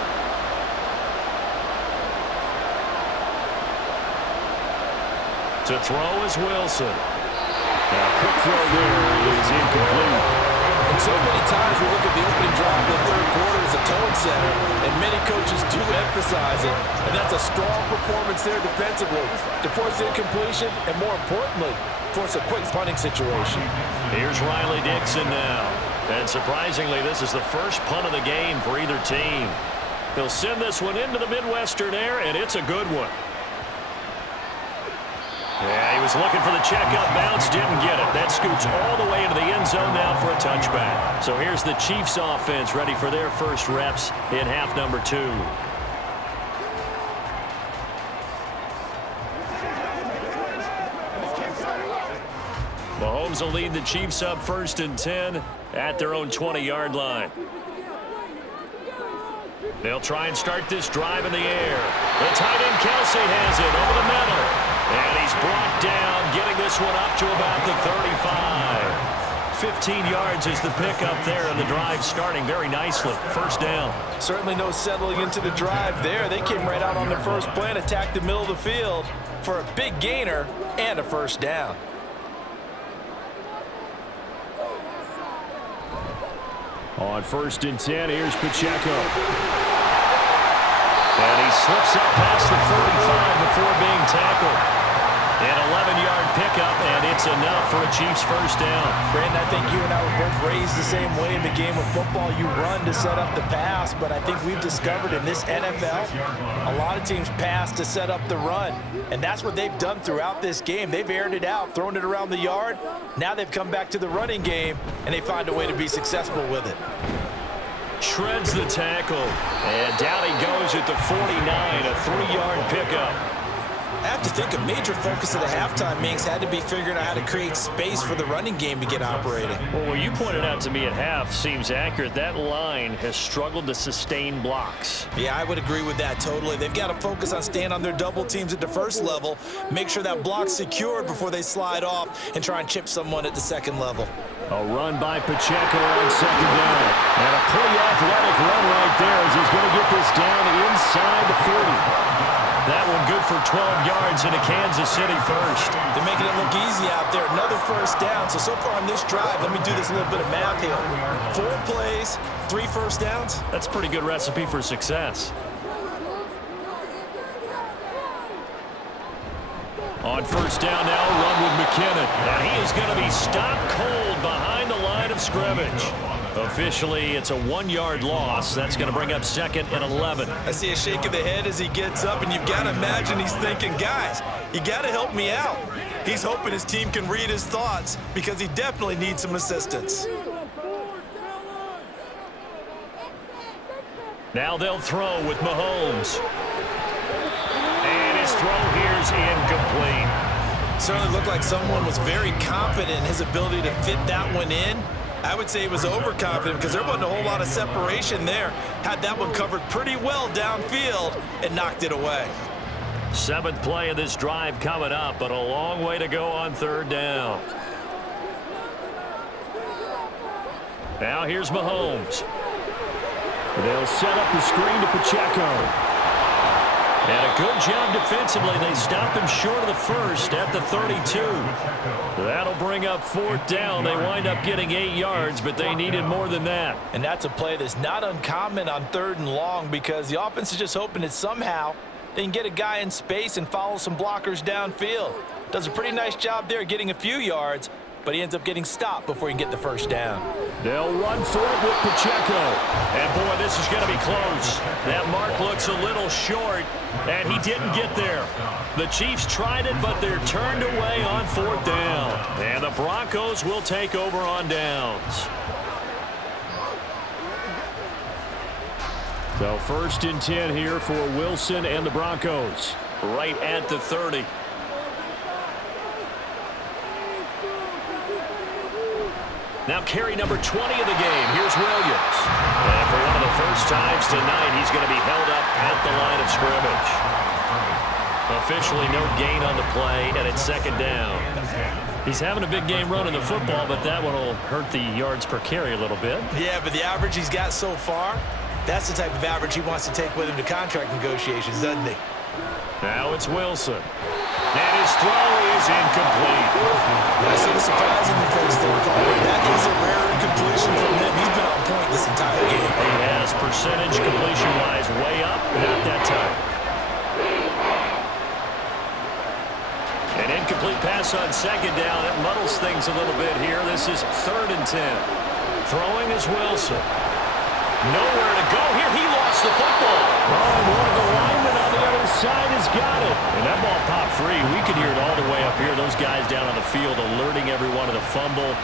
To throw is Wilson. Now, quick throw there is incomplete. And so many times we look at the opening drive of the third quarter as a tone setter, and many coaches do emphasize it. And that's a strong performance there defensively to force incompletion and, more importantly, force a quick punting situation. Here's Riley Dixon now. And surprisingly, this is the first punt of the game for either team. He'll send this one into the Midwestern air, and it's a good one. Yeah, he was looking for the checkup bounce, didn't get it. That scoots all the way into the end zone now for a touchback. So here's the Chiefs offense ready for their first reps in half number 2. Mahomes will lead the Chiefs up 1st and 10 at their own 20-yard line. They'll try and start this drive in the air. The tight end Kelsey has it over the middle. And he's brought down, getting this one up to about the 35. 15 yards is the pickup there, and the drive starting very nicely. First down. Certainly no settling into the drive there. They came right out on the first play and attacked the middle of the field for a big gainer and a first down. On 1st and 10, here's Pacheco. And he slips up past the 45 before being tackled. An 11-yard pickup, and it's enough for a Chiefs first down. Brandon, I think you and I were both raised the same way in the game of football. You run to set up the pass, but I think we've discovered in this NFL, a lot of teams pass to set up the run. And that's what they've done throughout this game. They've aired it out, thrown it around the yard. Now they've come back to the running game, and they find a way to be successful with it. Shreds the tackle, and down he goes at the 49, a 3-yard pickup. I have to think a major focus of the halftime meetings had to be figuring out how to create space for the running game to get operating. Well, what you pointed out to me at half seems accurate. That line has struggled to sustain blocks. Yeah, I would agree with that totally. They've got to focus on staying on their double teams at the first level, make sure that block's secured before they slide off and try and chip someone at the second level. A run by Pacheco on 2nd down. And a pretty athletic run right there as he's going to get this down inside the 40. That one good for 12 yards into Kansas City first. They're making it look easy out there. Another first down. So far on this drive, let me do this little bit of math here. 4 plays, 3 first downs. That's a pretty good recipe for success. On 1st down now, run with McKinnon. And he is going to be stopped cold behind the line of scrimmage. Officially, it's a 1-yard loss. That's going to bring up 2nd and 11. I see a shake of the head as he gets up, and you've got to imagine he's thinking, guys, you got to help me out. He's hoping his team can read his thoughts because he definitely needs some assistance. Now they'll throw with Mahomes. And his throw here's incomplete. Certainly looked like someone was very confident in his ability to fit that one in. I would say he was overconfident because there wasn't a whole lot of separation there. Had that one covered pretty well downfield and knocked it away. 7th play of this drive coming up, but a long way to go on 3rd down. Now here's Mahomes. They'll set up the screen to Pacheco. And a good job defensively. They stop him short of the first at the 32. That'll bring up 4th down. They wind up getting 8 yards, but they needed more than that. And that's a play that's not uncommon on 3rd and long because the offense is just hoping that somehow they can get a guy in space and follow some blockers downfield. Does a pretty nice job there getting a few yards, but he ends up getting stopped before he can get the first down. They'll run for it with Pacheco. And, boy, this is going to be close. That mark looks a little short, and he didn't get there. The Chiefs tried it, but they're turned away on 4th down. And the Broncos will take over on downs. So 1st and 10 here for Wilson and the Broncos. Right at the 30. Now carry number 20 of the game. Here's Williams. And for one of the first times tonight, he's going to be held up at the line of scrimmage. Officially no gain on the play, and it's 2nd down. He's having a big game running the football, but that one will hurt the yards per carry a little bit. Yeah, but the average he's got so far, that's the type of average he wants to take with him to contract negotiations, doesn't he? Now it's Wilson. And his throw is incomplete. I see the surprise in the face there, Carter. That is a rare incompletion from him. He's been on point this entire game. He has percentage completion-wise way up, not that time. An incomplete pass on second down. It muddles things a little bit here. This is 3rd and 10. Throwing is Wilson. Nowhere to go here. He lost the football. Oh, and one of the linemen on the other side has got it. And that ball popped free. We could hear it all the way up here. Those guys down on the field alerting everyone of the fumble.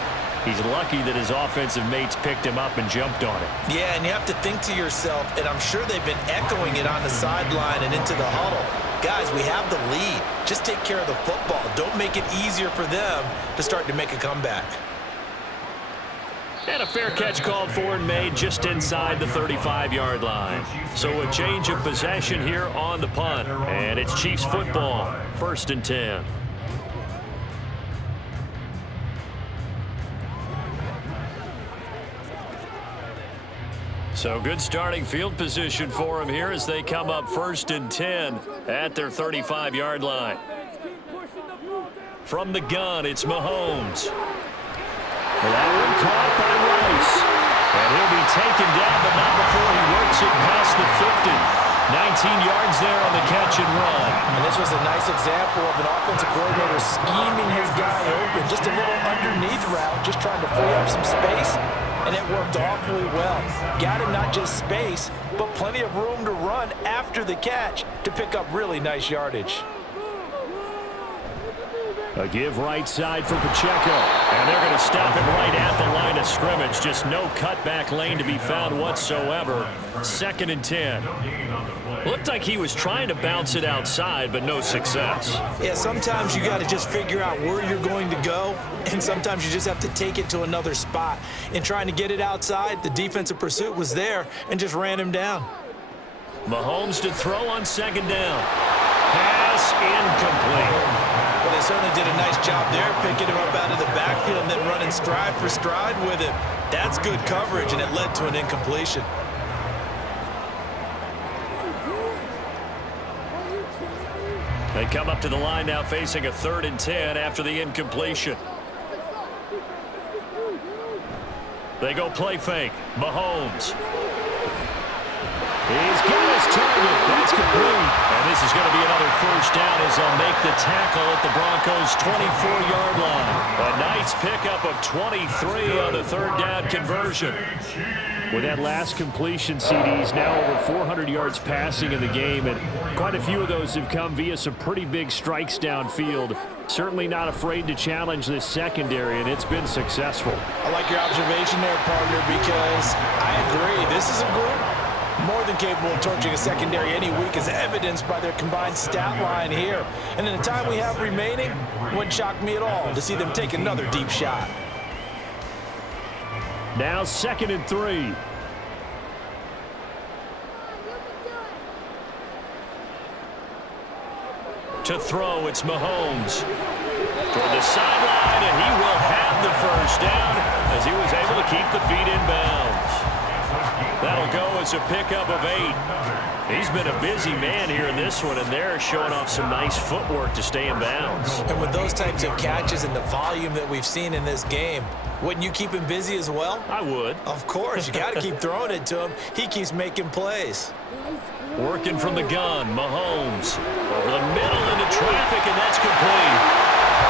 He's lucky that his offensive mates picked him up and jumped on it. Yeah, and you have to think to yourself, and I'm sure they've been echoing it on the sideline and into the huddle. Guys, we have the lead. Just take care of the football. Don't make it easier for them to start to make a comeback. And a fair catch called for and made just inside the 35-yard line. So a change of possession here on the punt. And it's Chiefs football, 1st and 10. So good starting field position for them here as they come up 1st and 10 at their 35-yard line. From the gun, it's Mahomes. That one caught by Rice. And he'll be taken down, but not before he works it past the 50. 19 yards there on the catch and run. And this was a nice example of an offensive coordinator scheming his guy open. Just a little underneath route, just trying to free up some space, and it worked awfully well. Got him not just space, but plenty of room to run after the catch to pick up really nice yardage. A give right side for Pacheco. And they're going to stop him right at the line of scrimmage. Just no cutback lane to be found whatsoever. 2nd and 10. Looked like he was trying to bounce it outside, but no success. Yeah, sometimes you got to just figure out where you're going to go, and sometimes you just have to take it to another spot. In trying to get it outside, the defensive pursuit was there and just ran him down. Mahomes to throw on 2nd down. Pass incomplete. Well, they certainly did a nice job there, picking him up out of the backfield and then running stride for stride with him. That's good coverage, and it led to an incompletion. They come up to the line now facing a 3rd and 10 after the incompletion. They go play fake. Mahomes. He's got his target. That's complete. And this is going to be another 1st down as they'll make the tackle at the Broncos' 24-yard line. A nice pickup of 23 on the 3rd down conversion. With that last completion, CD's now over 400 yards passing in the game, and quite a few of those have come via some pretty big strikes downfield. Certainly not afraid to challenge this secondary, and it's been successful. I like your observation there, partner, because I agree. This is a group more than capable of torching a secondary any week, as evidenced by their combined stat line here. And in the time we have remaining, wouldn't shock me at all to see them take another deep shot. Now 2nd and 3. To throw, it's Mahomes. Toward the sideline, and he will have the 1st down as he was able to keep the feet in bounds. That'll go as a pickup of 8. He's been a busy man here in this one, and they're showing off some nice footwork to stay in bounds. And with those types of catches and the volume that we've seen in this game, wouldn't you keep him busy as well? I would. Of course. You got to keep throwing it to him. He keeps making plays. Working from the gun, Mahomes. Over the middle into traffic, and that's complete.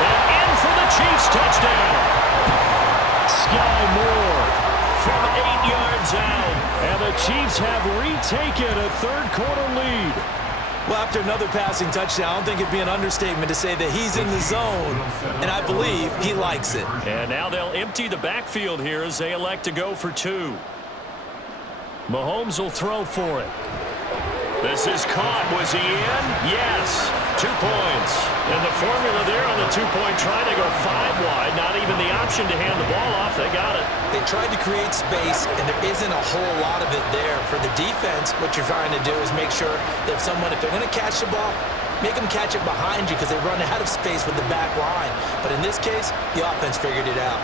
And in for the Chiefs touchdown. Sky Moore from 8 yards out. And the Chiefs have retaken a 3rd quarter lead. Well, after another passing touchdown, I don't think it'd be an understatement to say that he's in the zone, and I believe he likes it. And now they'll empty the backfield here as they elect to go for 2. Mahomes will throw for it. This is caught. Was he in? Yes. 2 points. And the formula there on the 2-point try to go 5 wide. Not even the option to hand the ball off. They got it. They tried to create space, and there isn't a whole lot of it there. For the defense, what you're trying to do is make sure that if they're going to catch the ball, make them catch it behind you because they run out of space with the back line. But in this case, the offense figured it out.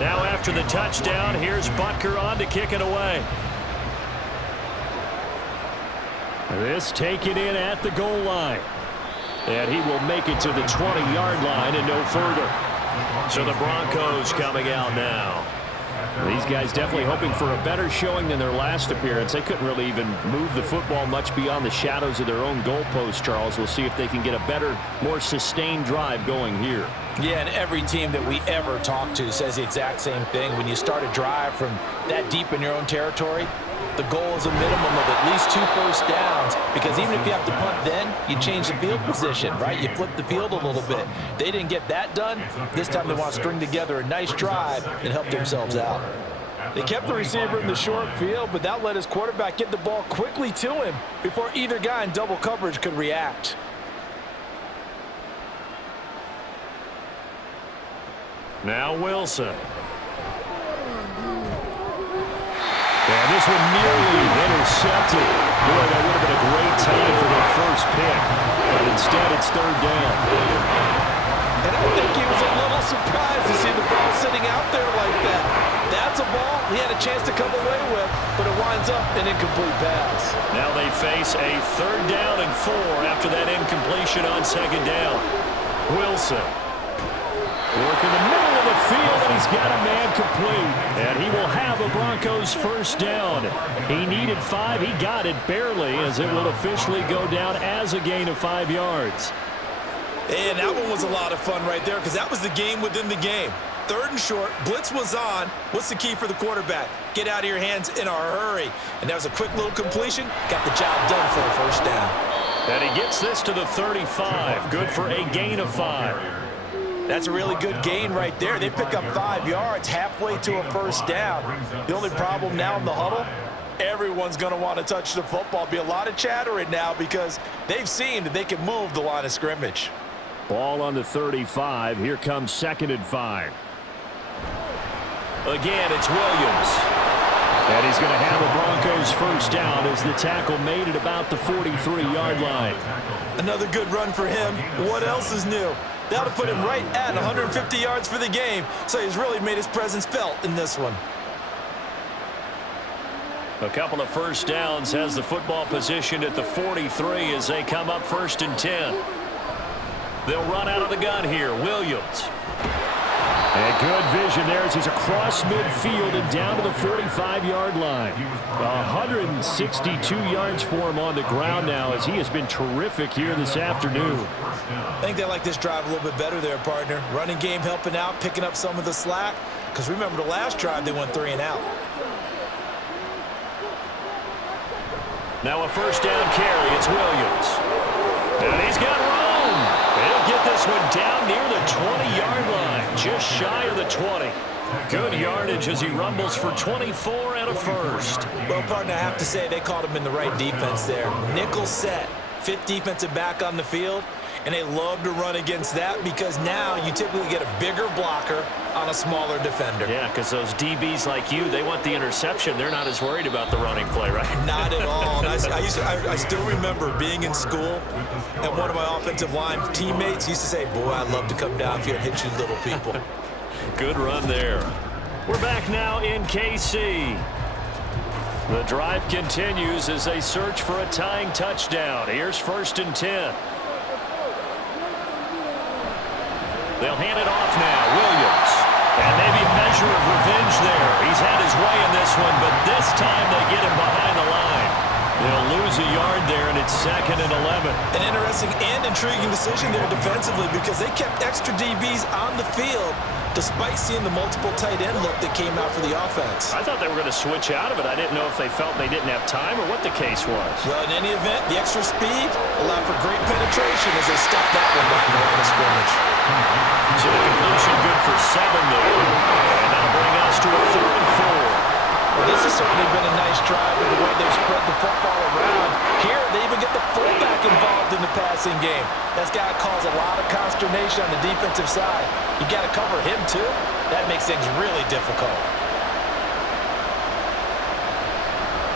Now after the touchdown, here's Butker on to kick it away. This taken in at the goal line. And he will make it to the 20-yard line and no further. So the Broncos coming out now. These guys definitely hoping for a better showing than their last appearance. They couldn't really even move the football much beyond the shadows of their own goalpost, Charles. We'll see if they can get a better, more sustained drive going here. Yeah, and every team that we ever talk to says the exact same thing. When you start a drive from that deep in your own territory, the goal is a minimum of at least 2 first downs, because even if you have to punt then, you change the field position, right? You flip the field a little bit. They didn't get that done. This time they want to string together a nice drive and help themselves out. They kept the receiver in the short field, but that let his quarterback get the ball quickly to him before either guy in double coverage could react. Now Wilson. And this one nearly intercepted. Boy, that would have been a great time for their first pick. But instead, it's third down. And I think he was a little surprised to see the ball sitting out there like that. That's a ball he had a chance to come away with, but it winds up an incomplete pass. Now they face a 3rd down and 4 after that incompletion on 2nd down. Wilson. Work in the middle of the field, and he's got a man complete. And he will have a Broncos first down. He needed 5. He got it barely, as it will officially go down as a gain of 5 yards. And that one was a lot of fun right there, because that was the game within the game. 3rd and short, blitz was on. What's the key for the quarterback? Get out of your hands in a hurry. And that was a quick little completion. Got the job done for a first down. And he gets this to the 35. Good for a gain of 5. That's a really good gain right there. They pick up 5 yards halfway to a first down. The only problem now in the huddle, everyone's going to want to touch the football. Be a lot of chattering now because they've seen that they can move the line of scrimmage. Ball on the 35. Here comes 2nd and 5. Again, it's Williams. And he's going to have a Broncos first down as the tackle made at about the 43-yard line. Another good run for him. What else is new? That'll put him right at 150 yards for the game, so he's really made his presence felt in this one. A couple of first downs has the football positioned at the 43 as they come up 1st and 10. They'll run out of the gun here. Williams. And good vision there as he's across midfield and down to the 45-yard line. 162 yards for him on the ground now as he has been terrific here this afternoon. I think they like this drive a little bit better there, partner. Running game helping out, picking up some of the slack. Because remember the last drive, they went 3 and out. Now a first down carry. It's Williams. And he's got room. He'll get this one down near the 20-yard line, just shy of the 20. Good yardage as he rumbles for 24 and a first. Well, partner, I have to say they called him in the right defense there. Nickel set, 5th defensive back on the field, and they love to run against that because now you typically get a bigger blocker on a smaller defender. Yeah, because those DBs like you, they want the interception. They're not as worried about the running play, right? Not at all. And I still remember being in school, and one of my offensive line teammates used to say, boy, I'd love to come downfield and hit you little people. Good run there. We're back now in KC. The drive continues as they search for a tying touchdown. Here's 1st and 10. They'll hand it off now. Williams. And maybe a measure of revenge there. He's had his way in this one, but this time they get him behind the line. They'll lose a yard there, and it's 2nd and 11. An interesting and intriguing decision there defensively because they kept extra DBs on the field despite seeing the multiple tight end look that came out for the offense. I thought they were going to switch out of it. I didn't know if they felt they didn't have time or what the case was. Well, in any event, the extra speed allowed for great penetration as they stuffed that one right in the line of scrimmage. So the completion good for 7 there. And that'll bring us to a 3rd and 4. Well, this has certainly been a nice drive with the way they've spread the football around. Here, they even get the fullback involved in the passing game. That's got to cause a lot of consternation on the defensive side. You got to cover him, too. That makes things really difficult.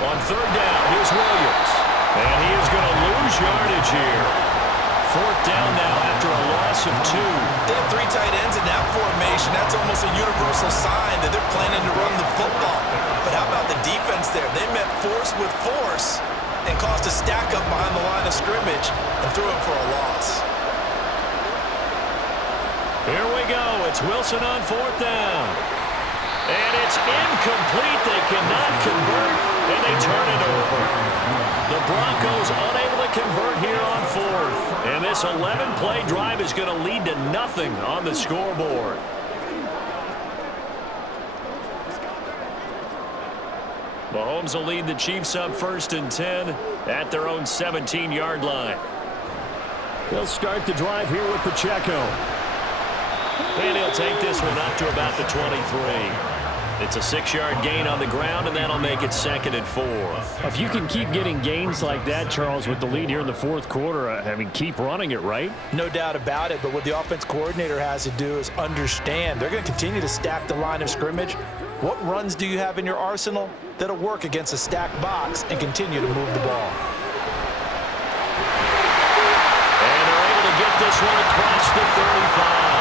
On 3rd down, here's Williams. And he is going to lose yardage here. 4th down now after a loss of 2. They have 3 tight ends in that formation. formation, that's almost a universal sign that they're planning to run the football. But how about the defense there? They met force with force and caused a stack up behind the line of scrimmage and threw it for a loss. Here we go. It's Wilson on 4th down. And it's incomplete. They cannot convert, and they turn it over. The Broncos unable to convert here on 4th. And this 11-play drive is going to lead to nothing on the scoreboard. Mahomes will lead the Chiefs up 1st and 10 at their own 17-yard line. They'll start the drive here with Pacheco. And he'll take this one up to about the 23. It's a 6-yard gain on the ground, and that'll make it 2nd and 4. If you can keep getting gains like that, Charles, with the lead here in the 4th quarter, I mean, keep running it, right? No doubt about it, but what the offense coordinator has to do is understand they're going to continue to stack the line of scrimmage. What runs do you have in your arsenal that'll work against a stacked box and continue to move the ball? And they're able to get this one across the 35.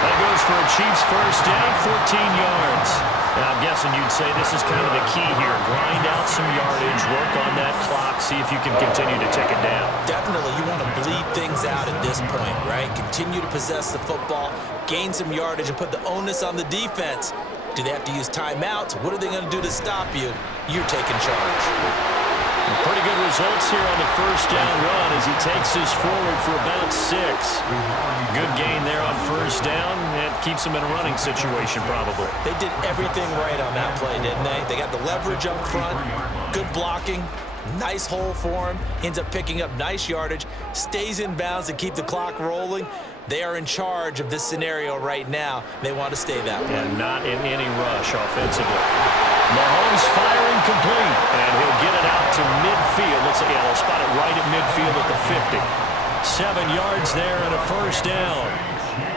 That goes for a Chiefs first down, 14 yards. Now, I'm guessing you'd say this is kind of the key here. Grind out some yardage, work on that clock, see if you can continue to tick it down. Definitely, you want to bleed things out at this point, right? Continue to possess the football, gain some yardage, and put the onus on the defense. Do they have to use timeouts? What are they going to do to stop you? You're taking charge. Pretty good results here on the first down run as he takes this forward for about 6. Good gain there on first down. It keeps him in a running situation probably. They did everything right on that play, didn't they? They got the leverage up front, good blocking, nice hole for him, ends up picking up nice yardage, stays in bounds to keep the clock rolling. They are in charge of this scenario right now. They want to stay that way. And not in any rush offensively. Mahomes firing complete, and he'll get it out to midfield. Let's see, yeah, they'll spot it right at midfield at the 50. 7 yards there and a first down.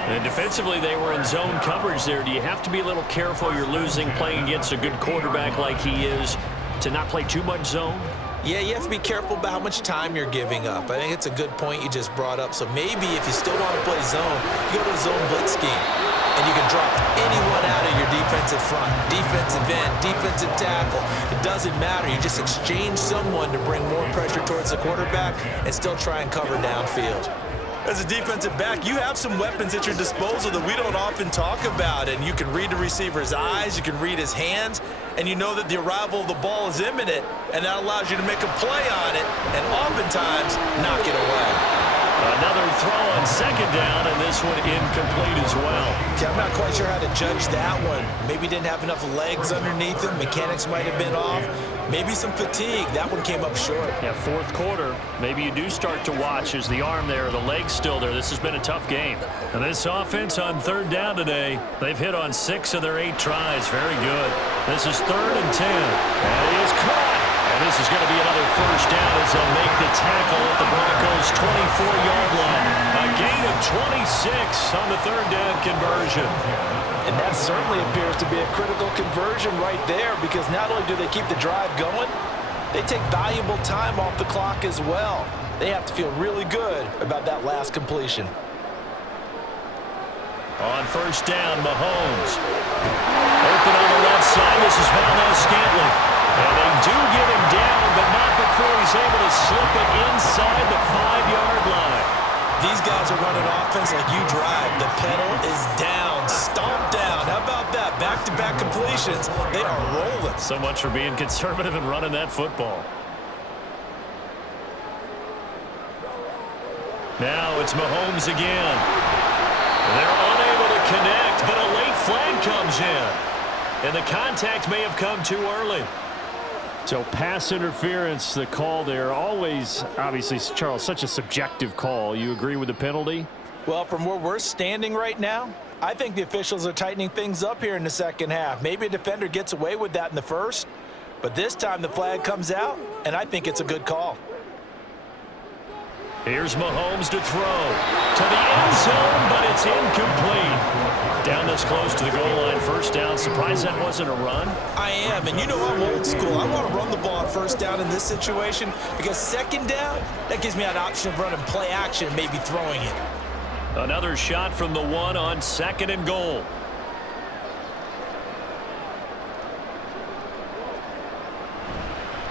And defensively, they were in zone coverage there. Do you have to be a little careful? You're losing playing against a good quarterback like he is to not play too much zone? Yeah, you have to be careful about how much time you're giving up. I think it's a good point you just brought up. So maybe if you still want to play zone, you go to a zone blitz scheme. And you can drop anyone out of your defensive front, defensive end, defensive tackle. It doesn't matter. You just exchange someone to bring more pressure towards the quarterback and still try and cover downfield. As a defensive back, you have some weapons at your disposal that we don't often talk about. And you can read the receiver's eyes, you can read his hands, and you know that the arrival of the ball is imminent, and that allows you to make a play on it and oftentimes knock it away. Another throw on second down, and this one incomplete as well. Okay, I'm not quite sure how to judge that one. Maybe didn't have enough legs underneath him. Mechanics might have been off. Maybe some fatigue. That one came up short. Yeah, 4th quarter. Maybe you do start to watch as the arm there, the leg's still there. This has been a tough game. And this offense on 3rd down today, they've hit on 6 of their 8 tries. Very good. This is 3rd and 10. And he is caught. And this is going to be another first down as they'll make the tackle at the Broncos' 24-yard line. A gain of 26 on the 3rd down conversion. And that certainly appears to be a critical conversion right there, because not only do they keep the drive going, they take valuable time off the clock as well. They have to feel really good about that last completion. On first down, Mahomes. Open on the left side. This is Valdes-Scantling. And they do get him down, but not before he's able to slip it inside the 5-yard line. These guys are running offense like you drive. The pedal is down, stomp down. How about that? Back-to-back completions. They are rolling. So much for being conservative and running that football. Now it's Mahomes again. They're unable to connect, but a late flag comes in. And the contact may have come too early. So pass interference, the call there. Always, obviously, Charles, such a subjective call. You agree with the penalty? Well, from where we're standing right now, I think the officials are tightening things up here in the second half. Maybe a defender gets away with that in the first, but this time the flag comes out, and I think it's a good call. Here's Mahomes to throw to the end zone, but it's incomplete. Down this close to the goal line, first down. Surprised that wasn't a run? I am, and you know I'm old school. I want to run the ball on first down in this situation because second down, that gives me an option of running play action and maybe throwing it. Another shot from the 1 on 2nd and goal.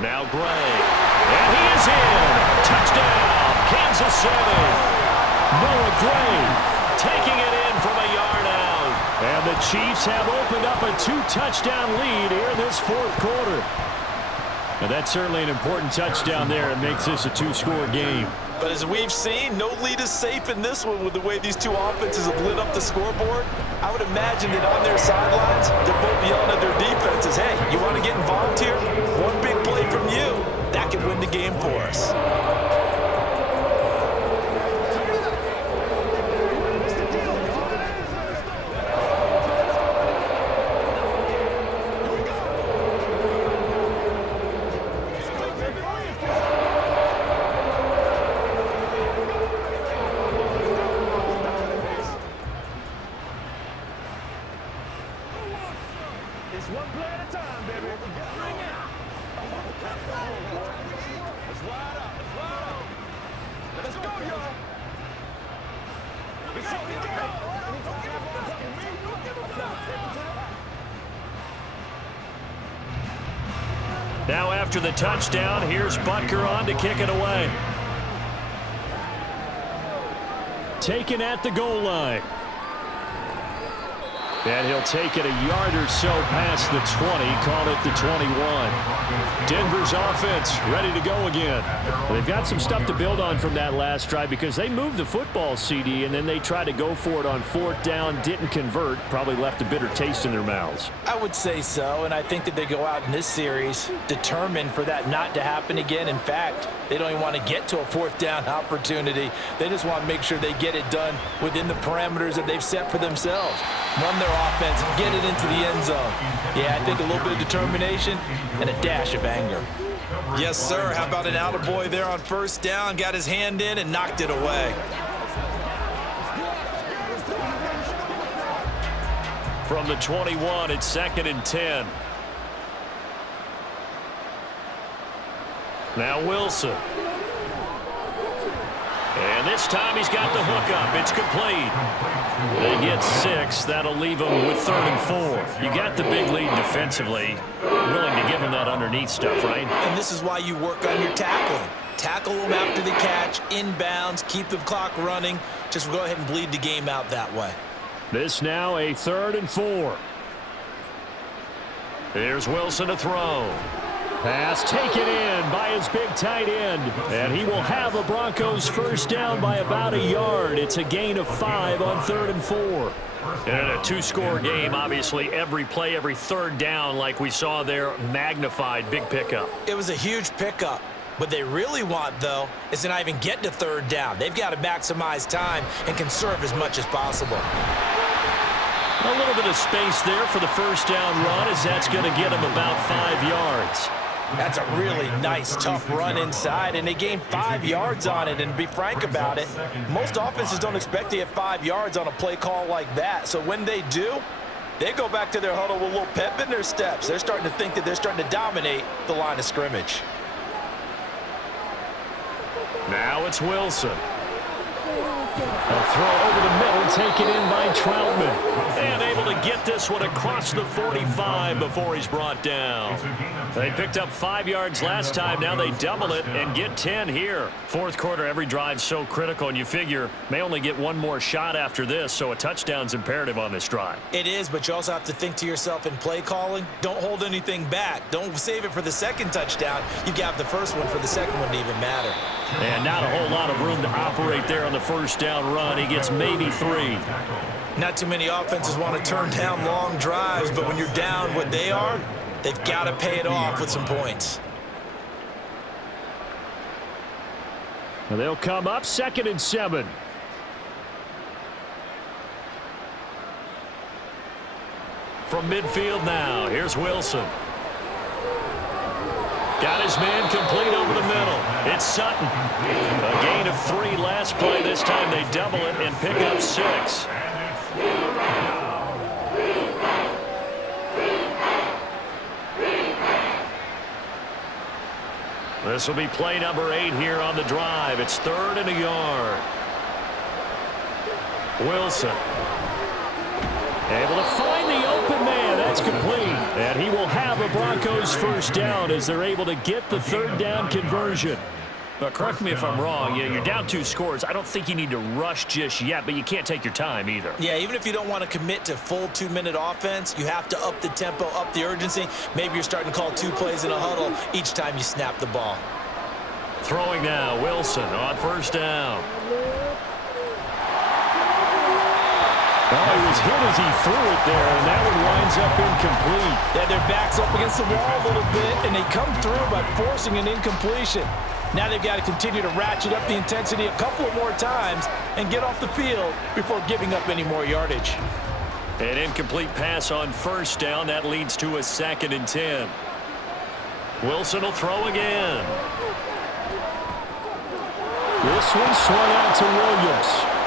Now Gray. And he is in. Touchdown, Kansas City. Noah Gray Taking it in from a yard out. And the Chiefs have opened up a 2-touchdown lead here in this 4th quarter. And that's certainly an important touchdown there. It makes this a 2-score game. But as we've seen, no lead is safe in this one with the way these two offenses have lit up the scoreboard. I would imagine that on their sidelines, they're both yelling at their defenses, hey, you want to get involved here? One big play from you, that could win the game for us. It's one play at a time, baby. Bring it. It's wide out. It's wide out. Let's go, y'all. Let's go. Now after the touchdown, here's Butker on to kick it away. Taken at the goal line. And he'll take it a yard or so past the 20, call it the 21. Denver's offense ready to go again. Well, they've got some stuff to build on from that last drive because they moved the football, CD, and then they tried to go for it on 4th down, didn't convert, probably left a bitter taste in their mouths. I would say so, and I think that they go out in this series determined for that not to happen again. In fact, they don't even want to get to a 4th down opportunity. They just want to make sure they get it done within the parameters that they've set for themselves. Run their offense, get it into the end zone. Yeah, I think a little bit of determination and a dash of anger. Yes, sir. How about an attaboy there on 1st down? Got his hand in and knocked it away. From the 21, it's 2nd and 10. Now Wilson. And this time he's got the hook up. It's complete. They get 6. That'll leave them with 3rd and 4. You got the big lead defensively. Willing to give them that underneath stuff, right? And this is why you work on your tackling. Tackle them after the catch, inbounds, keep the clock running. Just go ahead and bleed the game out that way. This now a 3rd and 4. Here's Wilson to throw. Pass taken in by his big tight end. And he will have the Broncos 1st down by about a yard. It's a gain of 5 on 3rd and 4. And in a 2-score game, obviously every play, every 3rd down like we saw there, magnified, big pickup. It was a huge pickup. What they really want, though, is to not even get to 3rd down. They've got to maximize time and conserve as much as possible. A little bit of space there for the 1st down run as that's going to get them about 5 yards. That's a really nice, tough run inside, and they gained 5 yards on it. And to be frank about it, most offenses don't expect to get 5 yards on a play call like that. So when they do, they go back to their huddle with a little pep in their steps. They're starting to think that they're starting to dominate the line of scrimmage. Now it's Wilson. A throw over the middle, taken in by Troutman. And able to get this one across the 45 before he's brought down. They picked up 5 yards last time. Now they double it and get 10 here. 4th quarter, every drive's so critical, and you figure may only get one more shot after this, so a touchdown's imperative on this drive. It is, but you also have to think to yourself in play calling, don't hold anything back. Don't save it for the 2nd touchdown. You got the 1st one for the 2nd one to even matter. And not a whole lot of room to operate there on the 1st down run. He gets maybe 3. Not too many offenses want to turn down long drives, but when you're down what they are, they've got to pay it off with some points. Well, they'll come up 2nd and 7. From midfield now, here's Wilson. Got his man complete over the middle. It's Sutton. A gain of 3 last play. This time they double it and pick up 6. This will be play number 8 here on the drive. It's 3rd and a yard. Wilson. Able to find the open man. That's complete. And he will have a Broncos first down as they're able to get the third down conversion. But correct me if I'm wrong. You're down 2 scores. I don't think you need to rush just yet, but you can't take your time either. Yeah, even if you don't want to commit to full 2-minute offense, you have to up the tempo, up the urgency. Maybe you're starting to call 2 plays in a huddle each time you snap the ball. Throwing now, Wilson on first down. Well, he was hit as he threw it there, and that one winds up incomplete. Yeah, their back's up against the wall a little bit, and they come through by forcing an incompletion. Now they've got to continue to ratchet up the intensity a couple of more times and get off the field before giving up any more yardage. An incomplete pass on first down. That leads to a 2nd and 10. Wilson will throw again. This one swung out to Williams.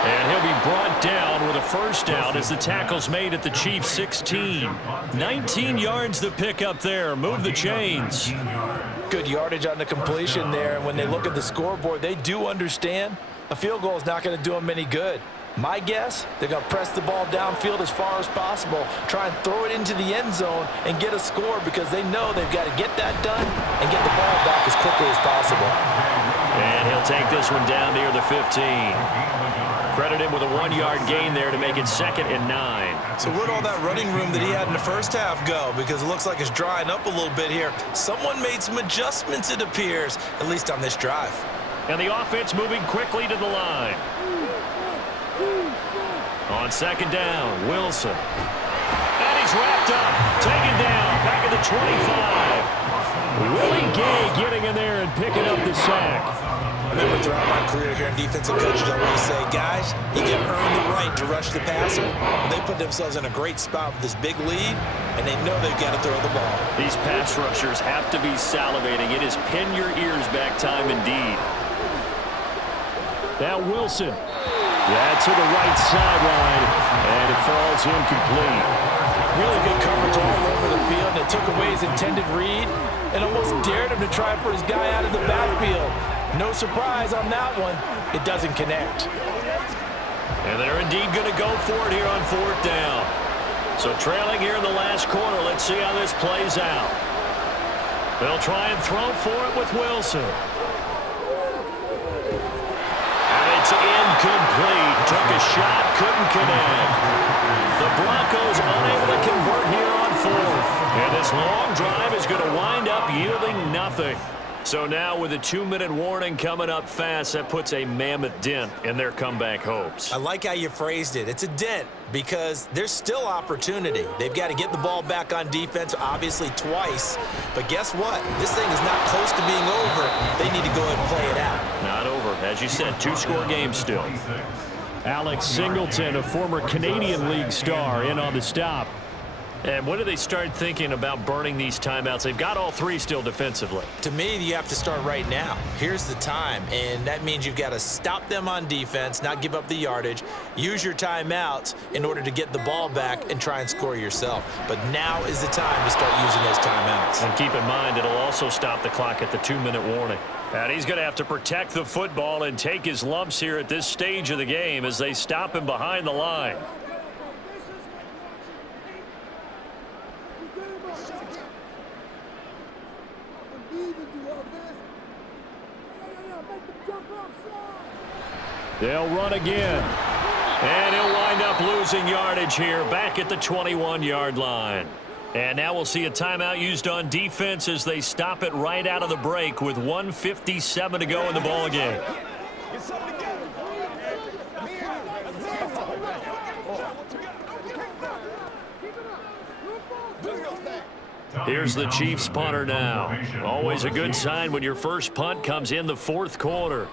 And he'll be brought down with a first down as the tackle's made at the Chiefs' 16. 19 yards to pick up there. Move the chains. Good yardage on the completion there. And when they look at the scoreboard, they do understand a field goal is not going to do them any good. My guess, they're going to press the ball downfield as far as possible, try and throw it into the end zone and get a score because they know they've got to get that done and get the ball back as quickly as possible. And he'll take this one down near the 15. Credit him with a 1-yard gain there to make it 2nd and 9. So where'd all that running room that he had in the first half go? Because it looks like it's drying up a little bit here. Someone made some adjustments, it appears, at least on this drive. And the offense moving quickly to the line. On 2nd down, Wilson. And he's wrapped up, taken down, back at the 25. Willie Gay getting in there and picking up the sack. I remember throughout my career here in defensive coaches, I always say, guys, you can earn the right to rush the passer. They put themselves in a great spot with this big lead, and they know they've got to throw the ball. These pass rushers have to be salivating. It is pin your ears back time indeed. Now Wilson. Yeah, to the right sideline, and it falls incomplete. Really good coverage all over the field. They took away his intended read and almost dared him to try for his guy out of the backfield. No surprise on that one. It doesn't connect. And they're indeed going to go for it here on 4th down. So trailing here in the last quarter. Let's see how this plays out. They'll try and throw for it with Wilson. And it's incomplete. Took a shot, couldn't connect. The Broncos unable to convert here on 4th. And this long drive is going to wind up yielding nothing. So now with a 2-minute warning coming up fast, that puts a mammoth dent in their comeback hopes. I like how you phrased it. It's a dent because there's still opportunity. They've got to get the ball back on defense, obviously twice. But guess what? This thing is not close to being over. They need to go ahead and play it out. Not over. As you said, 2-score game still. Alex Singleton, a former Canadian League star, in on the stop. And when do they start thinking about burning these timeouts? They've got all 3 still defensively. To me, you have to start right now. Here's the time, and that means you've got to stop them on defense, not give up the yardage, use your timeouts in order to get the ball back and try and score yourself. But now is the time to start using those timeouts. And keep in mind, it'll also stop the clock at the 2-minute warning. And he's going to have to protect the football and take his lumps here at this stage of the game as they stop him behind the line. They'll run again. And he'll wind up losing yardage here back at the 21-yard line. And now we'll see a timeout used on defense as they stop it right out of the break with 1:57 to go in the ball game. Here's the Chiefs punter now. Always a good sign when your first punt comes in the 4th quarter.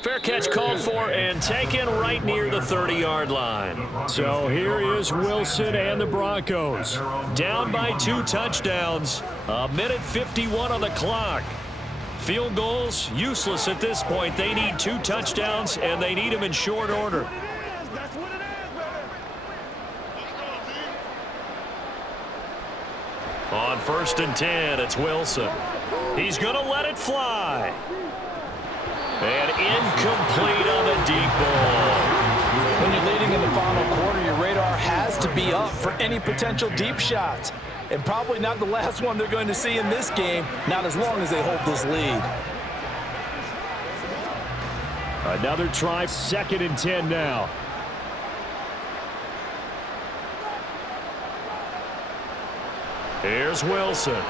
Fair catch called for and taken right near the 30-yard line. So here is Wilson and the Broncos. Down by 2 touchdowns. 1:51 on the clock. Field goals, useless at this point. They need 2 touchdowns, and they need them in short order. On 1st and 10, it's Wilson. He's going to let it fly. And incomplete on the deep ball. When you're leading in the final quarter, your radar has to be up for any potential deep shots. And probably not the last one they're going to see in this game, not as long as they hold this lead. Another try, 2nd and 10 now. Here's Wilson.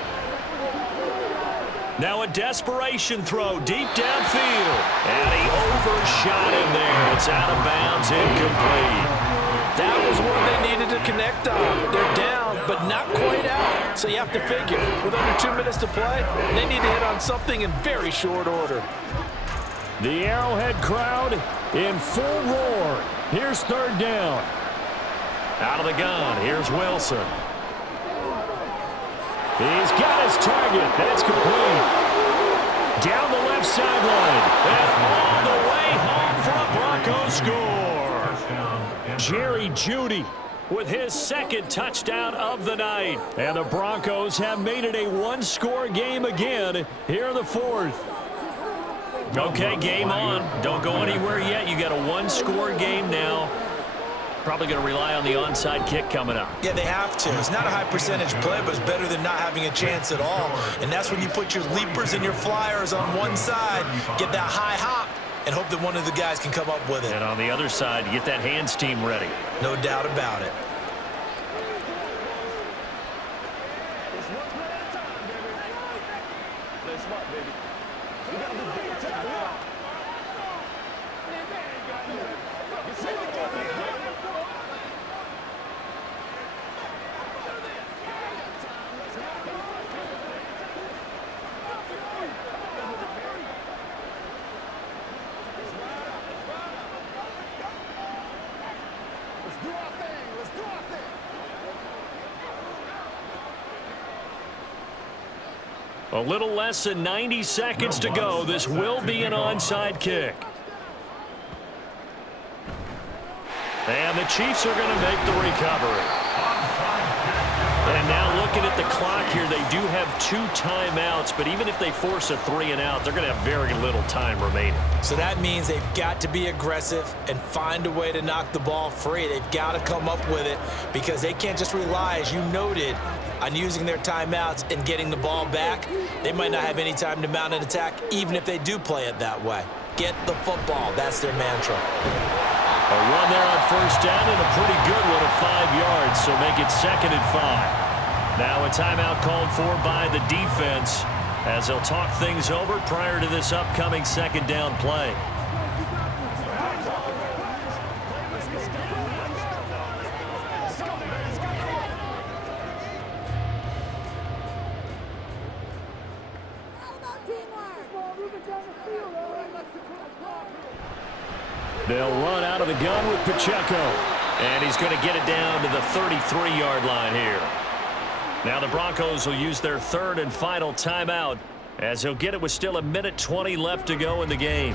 Now a desperation throw deep downfield. And he overshot him there. It's out of bounds, incomplete. That was one they needed to connect on. They're down, but not quite out. So you have to figure, with under 2 minutes to play, they need to hit on something in very short order. The Arrowhead crowd in full roar. Here's 3rd down. Out of the gun, here's Wilson. He's got his target. That's complete. Down the left sideline. And all the way home for a Broncos score. Jerry Jeudy with his 2nd touchdown of the night. And the Broncos have made it a one-score game again here in the 4th. Okay, game on. Don't go anywhere yet. You got a one-score game now. Probably going to rely on the onside kick coming up. Yeah, they have to. It's not a high percentage play, but it's better than not having a chance at all. And that's when you put your leapers and your flyers on one side, get that high hop, and hope that one of the guys can come up with it. And on the other side, you get that hands team ready. No doubt about it. A little less than 90 seconds to go. This will be an onside kick. And the Chiefs are going to make the recovery. And now looking at the clock here, they do have 2 timeouts, but even if they force a 3-and-out, they're going to have very little time remaining. So that means they've got to be aggressive and find a way to knock the ball free. They've got to come up with it because they can't just rely, as you noted, on using their timeouts and getting the ball back. They might not have any time to mount an attack, even if they do play it that way. Get the football. That's their mantra. A run there on 1st down and a pretty good one of 5 yards, so make it 2nd and 5. Now a timeout called for by the defense as they'll talk things over prior to this upcoming 2nd down play. They'll run out of the gun with Pacheco. And he's going to get it down to the 33-yard line here. Now the Broncos will use their 3rd and final timeout as they'll get it with still 1:20 left to go in the game.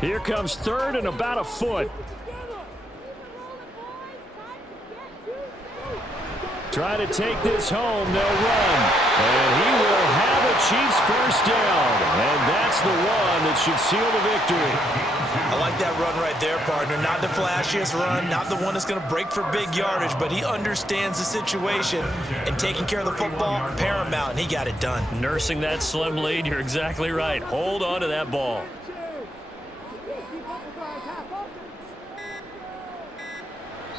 Here comes 3rd and about a foot. Try to take this home. They'll run. And he will have a Chiefs 1st down. And that's the one that should seal the victory. I like that run right there, partner. Not the flashiest run, not the one that's going to break for big yardage, but he understands the situation, and taking care of the football, paramount, and he got it done. Nursing that slim lead, you're exactly right. Hold on to that ball.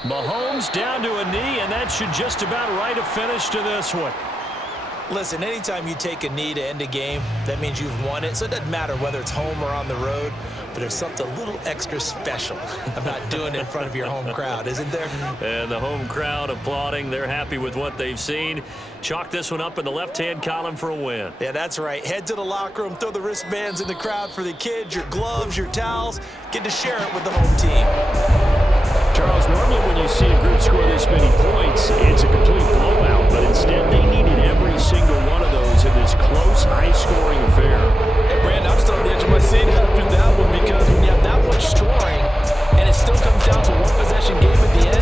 Mahomes down to a knee, and that should just about write a finish to this one. Listen, anytime you take a knee to end a game, that means you've won it. So it doesn't matter whether it's home or on the road, but there's something a little extra special about doing it in front of your home crowd, isn't there? And the home crowd applauding. They're happy with what they've seen. Chalk this one up in the left-hand column for a win. Yeah, that's right. Head to the locker room, throw the wristbands in the crowd for the kids, your gloves, your towels. Get to share it with the home team.